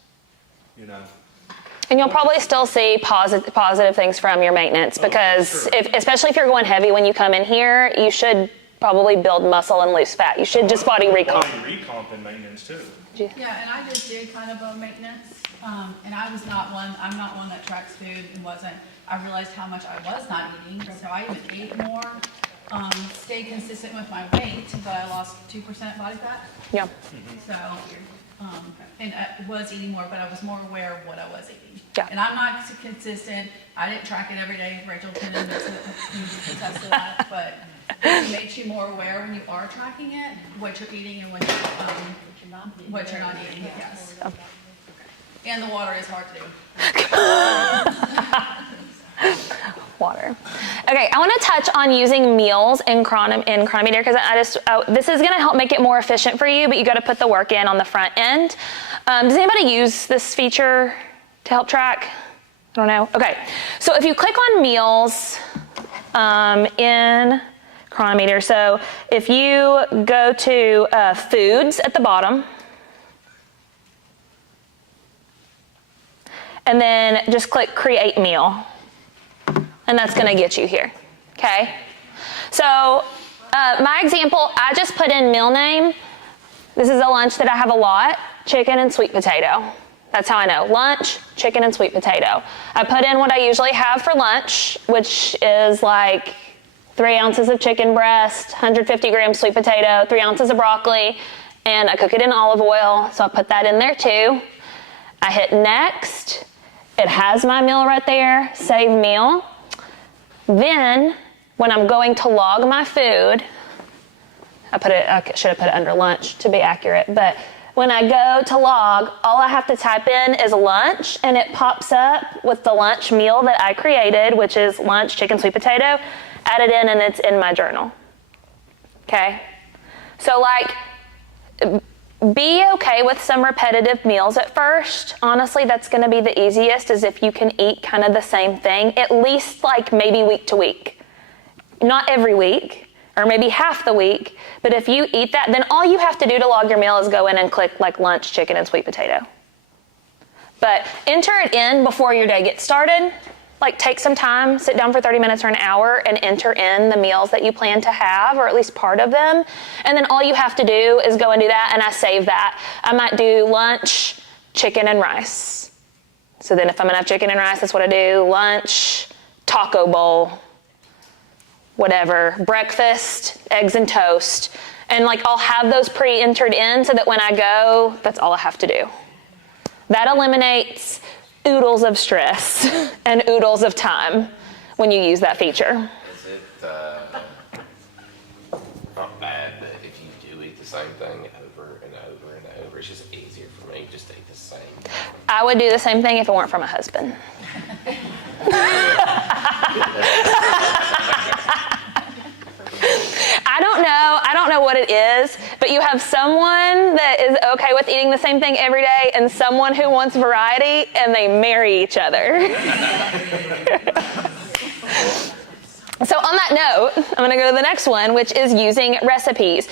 And you'll probably still see positive things from your maintenance because, especially if you're going heavy when you come in here, you should probably build muscle and lose fat. You should just body recomp. Body recomp and maintenance too. Yeah, and I just did kind of a maintenance, and I'm not one that tracks food and I realized how much I was not eating, so I even ate more, stayed consistent with my weight, but I lost 2% body fat. Yeah. So, and I was eating more, but I was more aware of what I was eating. Yeah. And I'm not consistent. I didn't track it every day. Rachel can attest to that, but it makes you more aware when you are tracking it, what you're eating and what you're not eating. Yes. And the water is hard to do. Water. Okay, I want to touch on using meals in Chronometer because this is going to help make it more efficient for you, but you got to put the work in on the front end. Does anybody use this feature to help track? I don't know. Okay, so if you click on meals in Chronometer, so if you go to foods at the bottom, and then just click create meal. And that's going to get you here, okay? So my example, I just put in meal name. This is a lunch that I have a lot, chicken and sweet potato. That's how I know, lunch, chicken and sweet potato. I put in what I usually have for lunch, which is 3 ounces of chicken breast, 150 grams sweet potato, 3 ounces of broccoli, and I cook it in olive oil, so I put that in there too. I hit next. It has my meal right there, save meal. Then, when I'm going to log my food, I should have put it under lunch to be accurate, but when I go to log, all I have to type in is lunch, and it pops up with the lunch meal that I created, which is lunch, chicken, sweet potato, add it in, and it's in my journal. Okay? So, be okay with some repetitive meals at first. Honestly, that's going to be the easiest, is if you can eat kind of the same thing, at least maybe week to week. Not every week, or maybe half the week, but if you eat that, then all you have to do to log your meal is go in and click lunch, chicken, and sweet potato. But enter it in before your day gets started. Take some time, sit down for 30 minutes or an hour and enter in the meals that you plan to have, or at least part of them. And then all you have to do is go and do that, and I save that. I might do lunch, chicken, and rice. So then if I'm gonna have chicken and rice, that's what I do. Lunch, taco bowl, whatever. Breakfast, eggs and toast. And I'll have those pre-entered in so that when I go, that's all I have to do. That eliminates oodles of stress and oodles of time when you use that feature. Is it same thing over and over and over. It's just easier for me just to eat the same. I would do the same thing if it weren't for my husband. I don't know what it is, but you have someone that is okay with eating the same thing every day and someone who wants variety, and they marry each other. So on that note, I'm going to go to the next one, which is using recipes.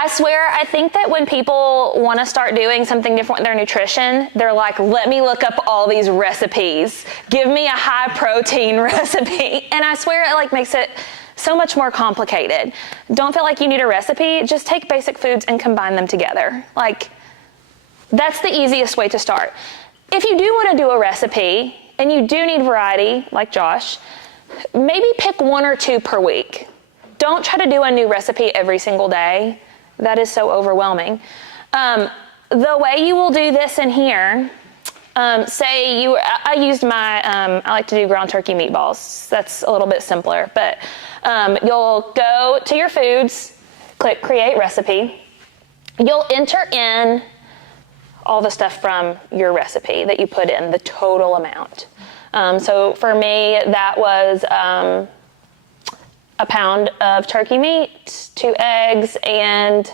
I swear, I think that when people want to start doing something different with their nutrition, they're like, let me look up all these recipes. Give me a high protein recipe. And I swear it like makes it so much more complicated. Don't feel like you need a recipe. Just take basic foods and combine them together. Like, that's the easiest way to start. If you do want to do a recipe and you do need variety, like Josh, maybe pick 1 or 2 per week. Don't try to do a new recipe every single day. That is so overwhelming. The way you will do this in here, I used my, I like to do ground turkey meatballs. That's a little bit simpler, but you'll go to your foods, click create recipe. You'll enter in all the stuff from your recipe that you put in, the total amount. So for me, that was a pound of turkey meat, 2 eggs, and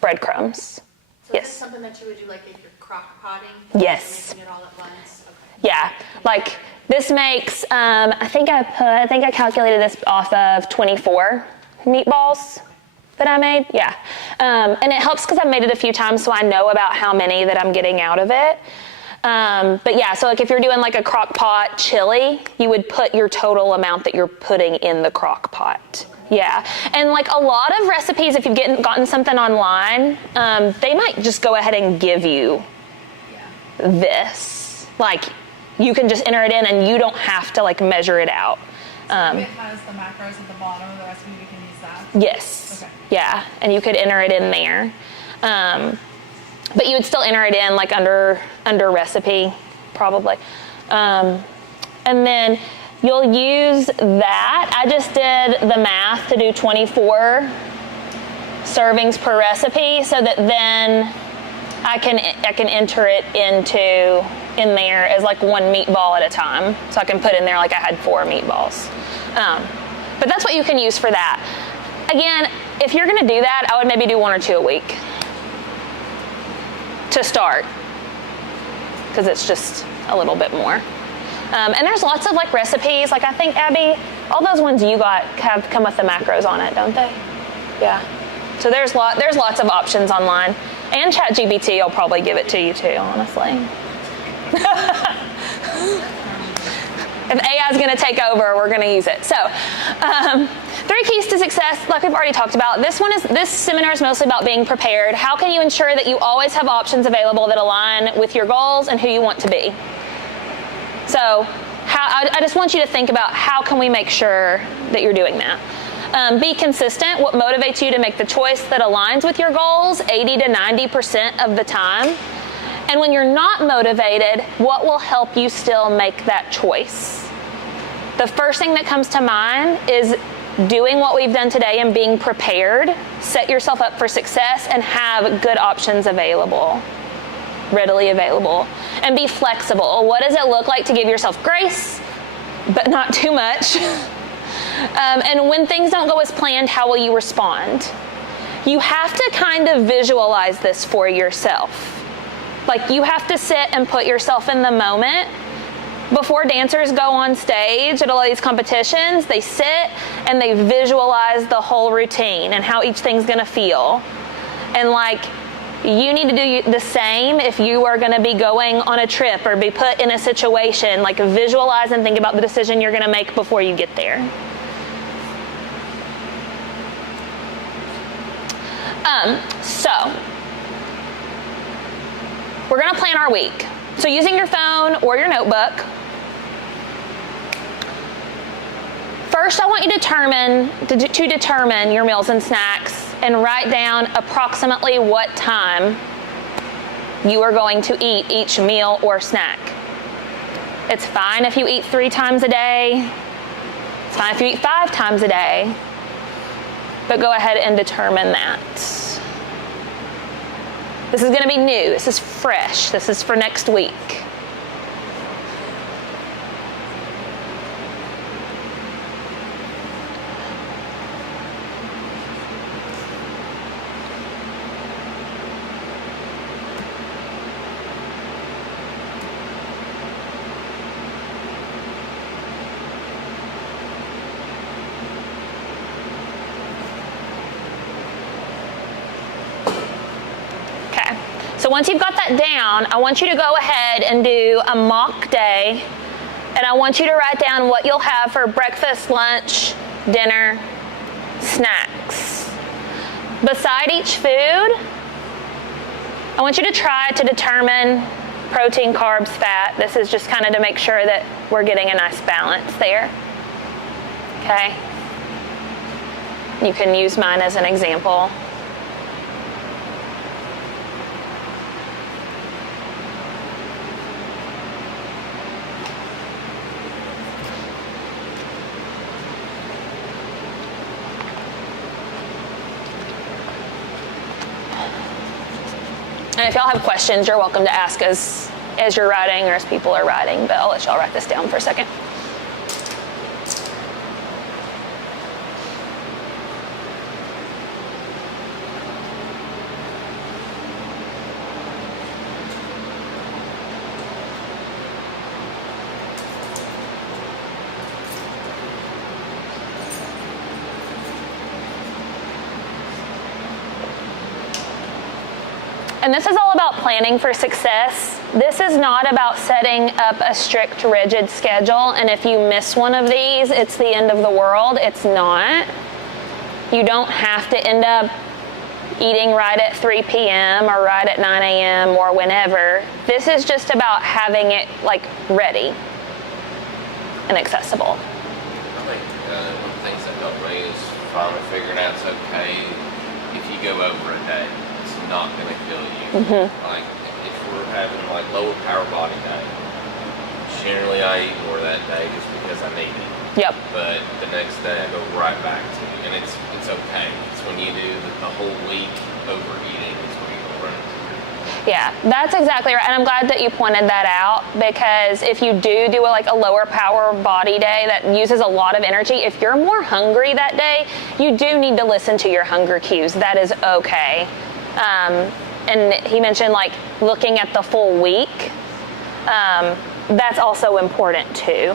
breadcrumbs. So Yes. is this something that you would do like if you're crock potting? Yes. Making it all at once? Okay. Yeah, like this makes, I think I calculated this off of 24 meatballs that I made, yeah. And it helps because I've made it a few times so I know about how many that I'm getting out of it. But yeah, so like if you're doing like a crock pot chili, you would put your total amount that you're putting in the crock pot. Yeah, and like a lot of recipes, if you've gotten something online, they might just go ahead and give you this. Like you can just enter it in and you don't have to like measure it out. It has the macros at the bottom of the recipe, we can use that? Yes. Okay. Yeah, and you could enter it in there. But you would still enter it in like under recipe, probably. And then you'll use that. I just did the math to do 24 servings per recipe so that then I can enter it in there as like 1 meatball at a time. So I can put in there like I had 4 meatballs. But that's what you can use for that. Again, if you're gonna do that, I would maybe do 1 or 2 a week to start, because it's just a little bit more. And there's lots of like recipes, like I think, Abby, all those ones you got have come with the macros on it, don't they? Yeah. So there's lots of options online. And ChatGPT will probably give it to you too, honestly. If AI is going to take over, we're going to use it. So, 3 keys to success, like we've already talked about. This seminar is mostly about being prepared. How can you ensure that you always have options available that align with your goals and who you want to be? So, I just want you to think about how can we make sure that you're doing that. Be consistent. What motivates you to make the choice that aligns with your goals 80 to 90% of the time? And when you're not motivated, what will help you still make that choice? The first thing that comes to mind is doing what we've done today and being prepared. Set yourself up for success and have good options available, readily available. And be flexible. What does it look like to give yourself grace, but not too much? And when things don't go as planned, how will you respond? You have to kind of visualize this for yourself. Like you have to sit and put yourself in the moment. Before dancers go on stage at all these competitions, they sit and they visualize the whole routine and how each thing's gonna feel. And like, you need to do the same if you are gonna be going on a trip or be put in a situation. Like visualize and think about the decision you're gonna make before you get there. So, we're gonna plan our week. So using your phone or your notebook, first I want you to determine your meals and snacks and write down approximately what time you are going to eat each meal or snack. It's fine if you eat 3 times a day. It's fine if you eat 5 times a day. but go ahead and determine that. This is going to be new. This is fresh. This is for next week. So once you've got that down, I want you to go ahead and do a mock day, and I want you to write down what you'll have for breakfast, lunch, dinner, snacks. Beside each food, I want you to try to determine protein, carbs, fat. This is just kind of to make sure that we're getting a nice balance there. Okay? You can use mine as an example. And if y'all have questions, you're welcome to ask as you're writing or as people are writing, but I'll let y'all write this down for a second. And this is all about planning for success. This is not about setting up a strict, rigid schedule, and if you miss one of these, it's the end of the world. It's not. You don't have to end up eating right at 3 p.m. or right at 9 a.m. or whenever. This is just about having it like ready and accessible. I think one of the things that helped me is finally figuring out it's okay if you go over a day. It's not going to kill you. Like if we're having like lower power body day, generally I eat more that day just because I need it. Yep. But the next day I go right back to it, and it's okay. It's when you do the whole week overeating is when you run into it. Yeah, that's exactly right. And I'm glad that you pointed that out, because if you do a lower power body day that uses a lot of energy, if you're more hungry that day, you do need to listen to your hunger cues. That is okay. And he mentioned like looking at the full week. That's also important too.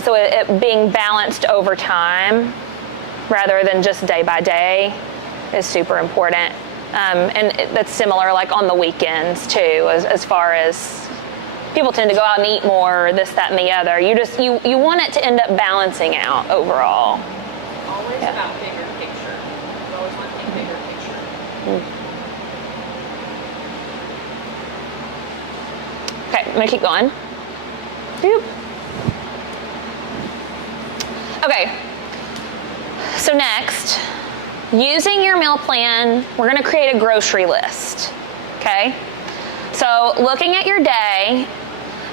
So it being balanced over time rather than just day by day is super important. And that's similar like on the weekends too, as far as people tend to go out and eat more, this, that, and the other. You want it to end up balancing out overall. Always about bigger picture. You always want to think bigger picture. Okay, I'm gonna keep going. Boop. Okay, so next, using your meal plan, we're gonna create a grocery list, okay? So looking at your day,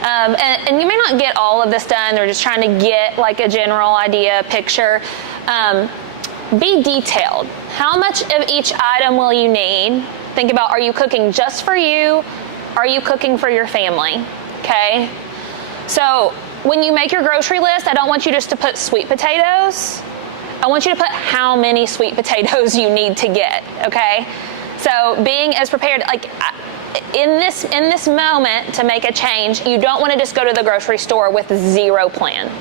and you may not get all of this done, or just trying to get like a general idea, picture. Be detailed. How much of each item will you need? Think about, are you cooking just for you? Are you cooking for your family? Okay? So when you make your grocery list, I don't want you just to put sweet potatoes. I want you to put how many sweet potatoes you need to get, okay? So being as prepared, like in this moment to make a change, you don't want to just go to the grocery store with zero plan.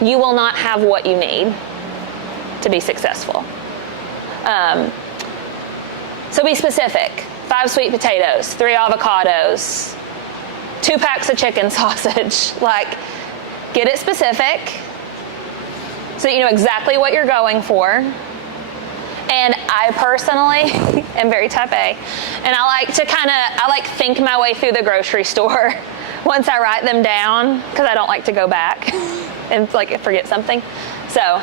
You will not have what you need to be successful. So be specific. 5 sweet potatoes, 3 avocados, 2 packs of chicken sausage. Like, get it specific so that you know exactly what you're going for. And I personally am very type A, and I like think my way through the grocery store once I write them down, because I don't like to go back and like forget something. So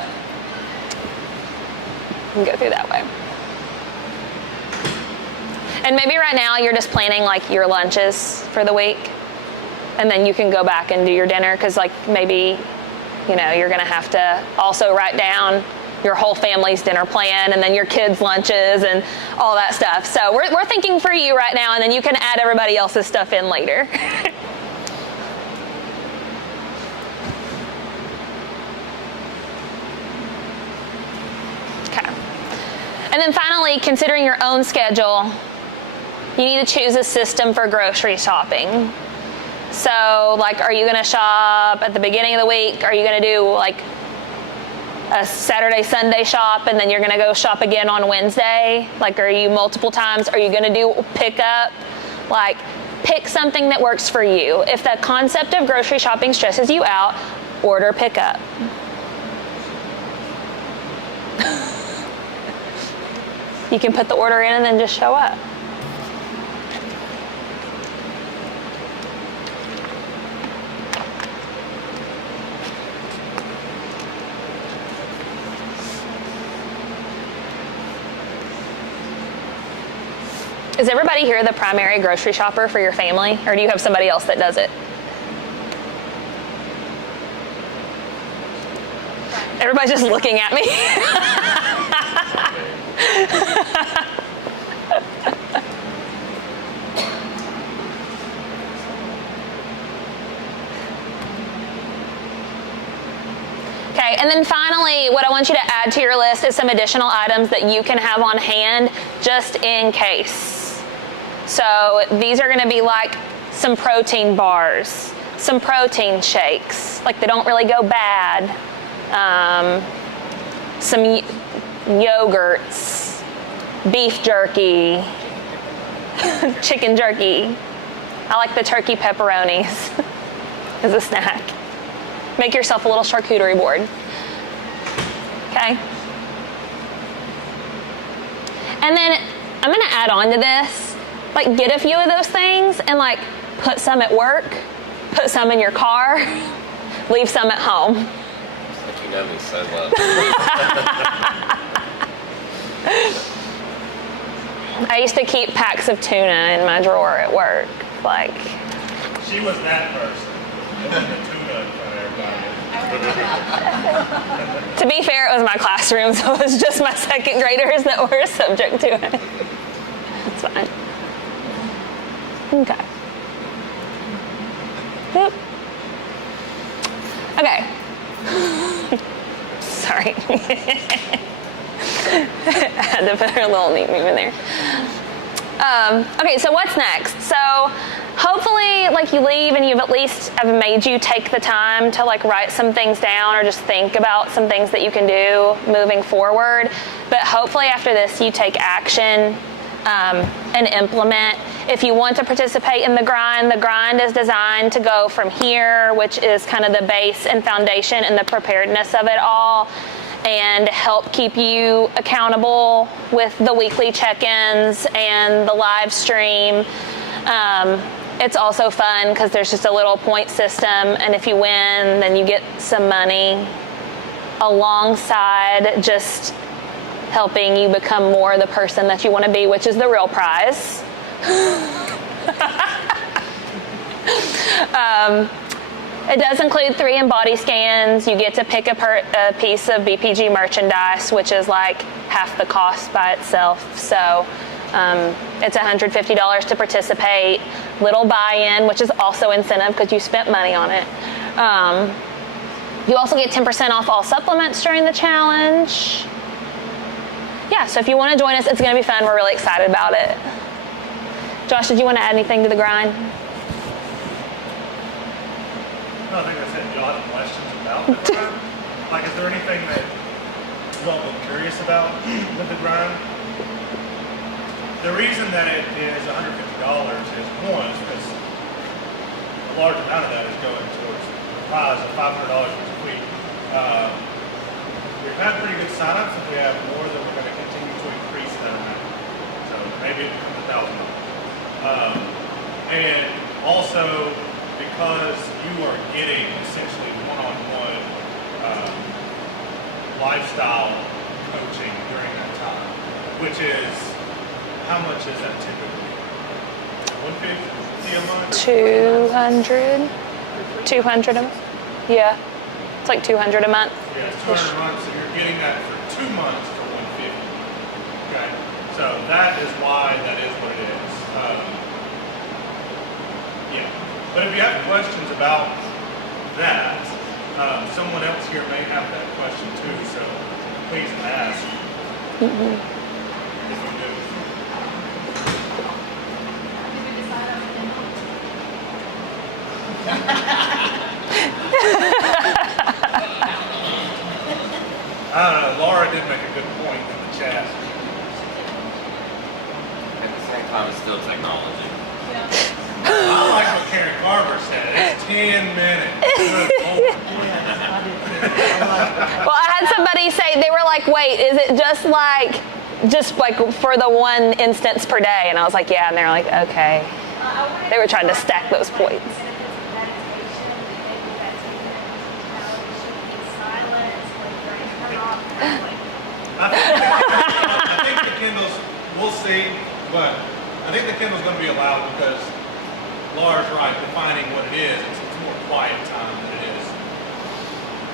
you can go through that way. And maybe right now you're just planning like your lunches for the week, and then you can go back and do your dinner, because like maybe, you know, you're gonna have to also write down your whole family's dinner plan and then your kids' lunches and all that stuff. So we're thinking for you right now, and then you can add everybody else's stuff in later. Okay. And then finally, considering your own schedule, you need to choose a system for grocery shopping. So, like, are you going to shop at the beginning of the week? Are you going to do, like, a Saturday, Sunday shop, and then you're going to go shop again on Wednesday? Like, are you multiple times? Are you going to do pickup? Like, pick something that works for you. If the concept of grocery shopping stresses you out, order pickup. You can put the order in and then just show up. Is everybody here the primary grocery shopper for your family, or do you have somebody else that does it? Everybody's just looking at me. Okay, and then finally, what I want you to add to your list is some additional items that you can have on hand just in case. So these are going to be like some protein bars, some protein shakes, like they don't really go bad, some yogurts, beef jerky, chicken jerky. I like the turkey pepperonis as a snack. Make yourself a little charcuterie board. Okay? And then I'm going to add on to this. Like, get a few of those things and, like, put some at work, put some in your car, leave some at home. It's like you know me so well. I used to keep packs of tuna in my drawer at work. Like, She was that person. It wasn't the tuna in front of everybody. to be fair, it was my classroom, so it was just my second graders that were subject to it. It's fine. Okay. Boop. Okay. Sorry. I had to put her little name in there. Okay, so what's next? So hopefully, like, you leave and you've at least have made you take the time to, like, write some things down or just think about some things that you can do moving forward. But hopefully after this, you take action and implement. If you want to participate in the grind is designed to go from here, which is kind of the base and foundation and the preparedness of it all, and help keep you accountable with the weekly check-ins and the live stream. It's also fun because there's just a little point system, and if you win, then you get some money alongside just helping you become more the person that you want to be, which is the real prize. It does include 3 in-body scans. You get to pick a piece of BPG merchandise, which is like half the cost by itself. So it's $150 to participate. Little buy-in, which is also incentive because you spent money on it. You also get 10% off all supplements during the challenge. Yeah, so if you want to join us, it's going to be fun. We're really excited about it. Josh, did you want to add anything to the grind? No, I think that's it. Do y'all have questions about the grind? Like, is there anything that y'all been curious about with the grind? The reason that it is $150 is, one, is because a large amount of that is going towards the prize of $500 each week. We've had pretty good signups, and we have more that we're going to continue to increase that amount. So maybe it becomes $1,000. And also, because you are getting essentially one-on-one lifestyle coaching during that time, which is, how much is that typically? 150 a month? 200. 200 a month. Yeah, it's like 200 a month. Yeah, it's 200 a month, so you're getting that for 2 months for 150. Okay, so that is why that is what it is. Yeah, but if you have questions about that, someone else here may have that question too, so please ask. If we do. I don't know, Laura did make a good point in the chat. At the same time, it's still technology. I like what Karen Carver said, it's 10 minutes. Good Lord. Well, I had somebody say, they were like, wait, is it just like for the one instance per day? And I was like, yeah, and they're like, okay. They were trying to stack those points. I think the Kindles, we'll see, but I think the Kindle's going to be allowed because Laura's right, defining what it is. It's more quiet time than it is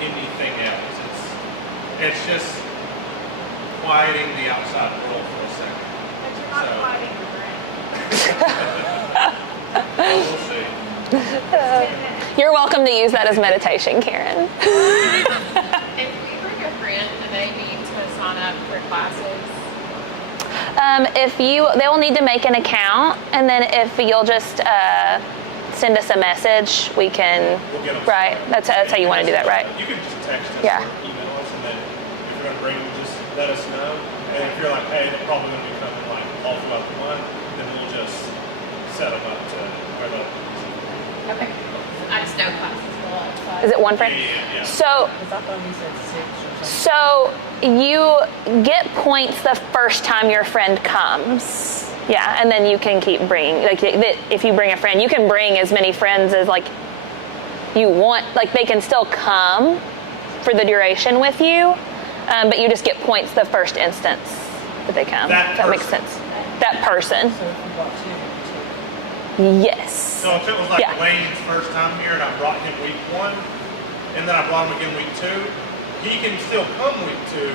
anything else. It's just quieting the outside world for a second. But you're not quieting your brain. We'll see. You're welcome to use that as meditation, Karen. If we bring a friend, do they need to sign up for classes? They will need to make an account, and then if you'll just send us a message, we can. We'll get them. Right. That's how you want to do that, right? You can just text us Yeah. or email us, and then if you're going to bring them, just let us know. And if you're like, hey, they're probably going to be coming like all throughout the month, then we'll just set them up to where they'll. Okay. I just know classes will outside. Is it one friend? Yeah. So you get points the first time your friend comes. Yeah, and then you can keep bringing. Like if you bring a friend, you can bring as many friends as like you want. Like they can still come for the duration with you, but you just get points the first instance that they come. That If that makes person. sense. That person. So if you bought two, Yes. So if it was like Yeah. Lane's first time here and I brought him week 1, and then I brought him again week 2, he can still come week 2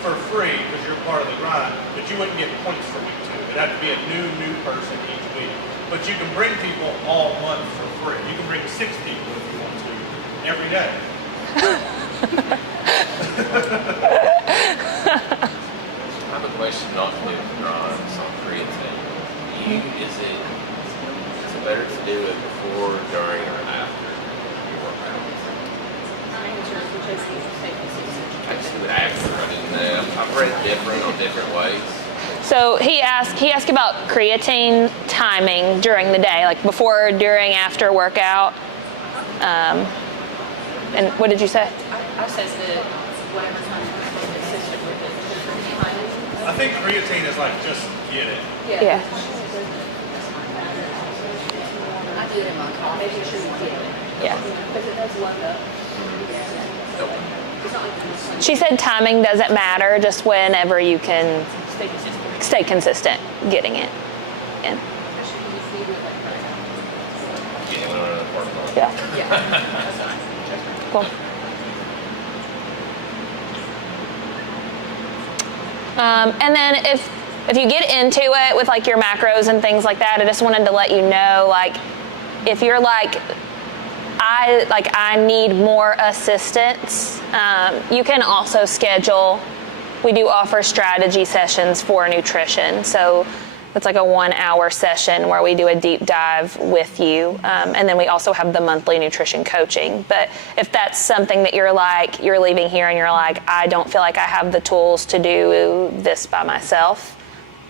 for free because you're part of the grind, but you wouldn't get points for week 2. It'd have to be a new person each week. But you can bring people all month for free. You can bring 6 people if you want to every day. I have a question not to do with grinds on creatine. Is it better to do it before, during, or after your workout? I just do it after. I didn't know. I've read different on different ways. So he asked about creatine timing during the day, like before, during, after workout. And what did you say? I says that whatever time you're consistent with it, I think creatine is like just get it. Yeah. I do it in my car, making sure you get it. Yeah. Because it does load up. It's not like you just She said timing doesn't matter, just whenever you can stay consistent getting it in. Yeah, when we're in the parking lot. Yeah. Cool. And then if you get into it with like your macros and things like that, I just wanted to let you know, like, if you're like, I need more assistance, you can also schedule. We do offer strategy sessions for nutrition. So it's like a 1-hour session where we do a deep dive with you. And then we also have the monthly nutrition coaching. But if that's something that you're like, you're leaving here and you're like, I don't feel like I have the tools to do this by myself,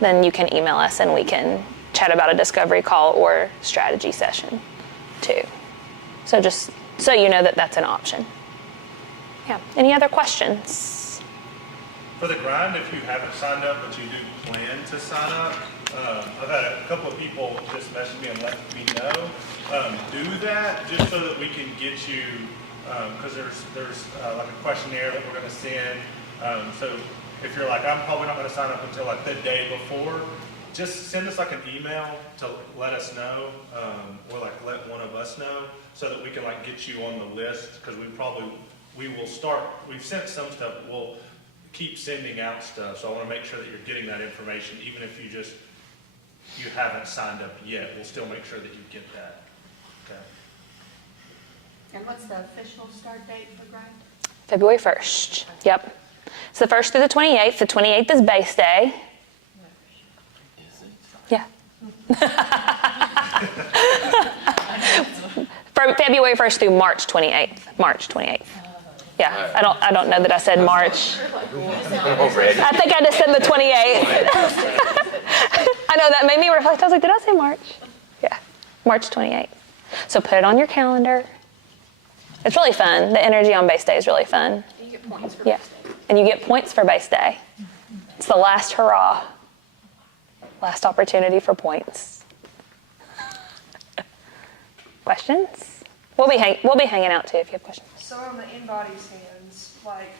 then you can email us and we can chat about a discovery call or strategy session too. So just so you know that that's an option. Yeah. Any other questions? For the grind, if you haven't signed up, but you do plan to sign up, I've had a couple of people just message me and let me know. Do that just so that we can get you, because there's like a questionnaire that we're going to send. So if you're like, I'm probably not going to sign up until like the day before, just send us like an email to let us know, or like let one of us know, so that we can like get you on the list. Because we will start. We've sent some stuff. We'll keep sending out stuff, so I wanna make sure that you're getting that information, even if you haven't signed up yet, we'll still make sure that you get that, okay? And what's the official start date for Grind? February 1st. Yep. So the 1st through the 28th. The 28th is base day. Yeah. From February 1st through March 28th. March 28th. Yeah. I don't know that I said March. Already. I think I just said the 28th. I know that made me reflect. I was like, did I say March? Yeah. March 28th. So put it on your calendar. It's really fun. The energy on base day is really fun. You get points for Yeah. base day. And you get points for base day. It's the last hurrah. Last opportunity for points. Questions? We'll be hanging out too if you have questions. So on the in-body scans, like,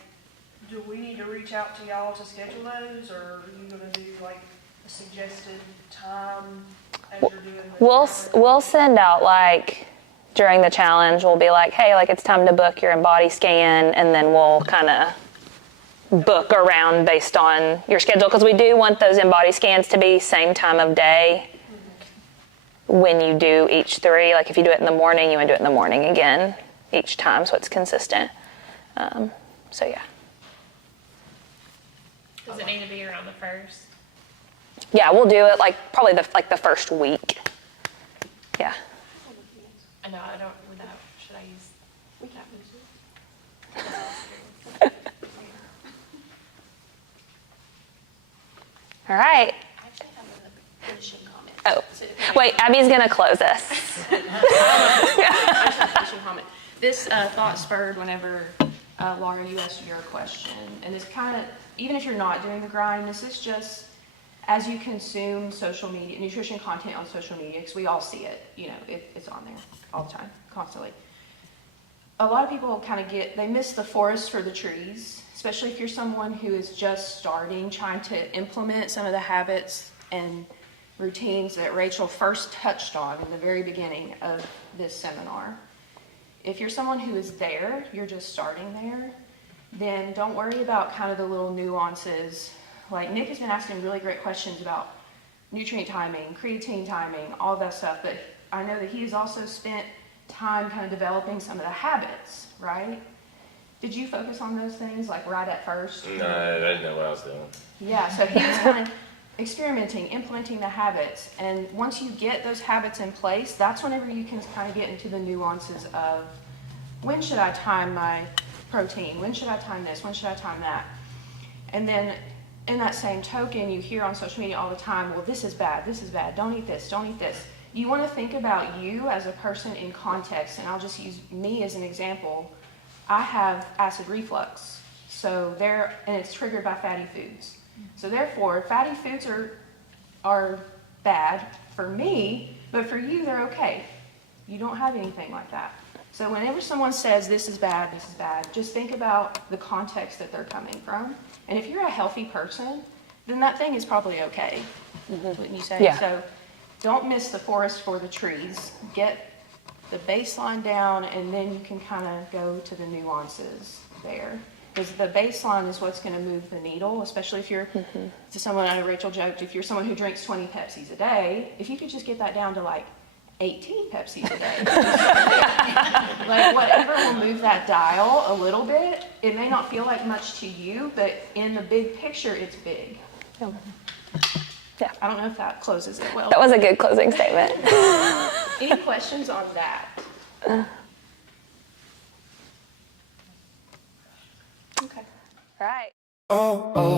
do we need to reach out to y'all to schedule those, or are you gonna do like a suggested time as you're doing the? We'll send out like during the challenge, we'll be like, hey, like it's time to book your in-body scan, and then we'll kind of book around based on your schedule, because we do want those in-body scans to be same time of day when you do each three. Like if you do it in the morning, you want to do it in the morning again each time, so it's consistent. So yeah. Does it need to be around the 1st? Yeah, we'll do it like probably the first week. Yeah. I know, I don't know, should I use? We can't lose it. All right. I actually have a finishing comment. Oh, So, wait, Abby's gonna close us. I just have a finishing comment. This thought spurred whenever, Laura, you asked your question. And it's kind of, even if you're not doing the grind, this is just as you consume social media, nutrition content on social media, because we all see it, it's on there all the time, constantly. A lot of people kind of they miss the forest for the trees, especially if you're someone who is just starting, trying to implement some of the habits and routines that Rachel first touched on in the very beginning of this seminar. If you're someone who is there, you're just starting there, then don't worry about kind of the little nuances. Like Nick has been asking really great questions about nutrient timing, creatine timing, all that stuff, but I know that he's also spent time kind of developing some of the habits, right? Did you focus on those things like right at first? No, I didn't know what I was doing. Yeah, so he was kind of experimenting, implementing the habits, and once you get those habits in place, that's whenever you can kind of get into the nuances of when should I time my protein, when should I time this, when should I time that, and then in that same token, you hear on social media all the time, well, this is bad, don't eat this, don't eat this. You want to think about you as a person in context, and I'll just use me as an example. I have acid reflux, and it's triggered by fatty foods. So therefore, fatty foods are bad for me, but for you, they're okay. You don't have anything like that. So whenever someone says this is bad, just think about the context that they're coming from. And if you're a healthy person, then that thing is probably okay, wouldn't you say? Yeah. So don't miss the forest for the trees. Get the baseline down, and then you can kind of go to the nuances there. Because the baseline is what's going to move the needle, especially if you're, to someone, I know Rachel joked, if you're someone who drinks 20 Pepsis a day, if you could just get that down to like 18 Pepsis a day. Like whatever will move that dial a little bit. It may not feel like much to you, but in the big picture, it's big. Yeah. I don't know if that closes it well. That was a good closing statement. Any questions on that? Okay. All right.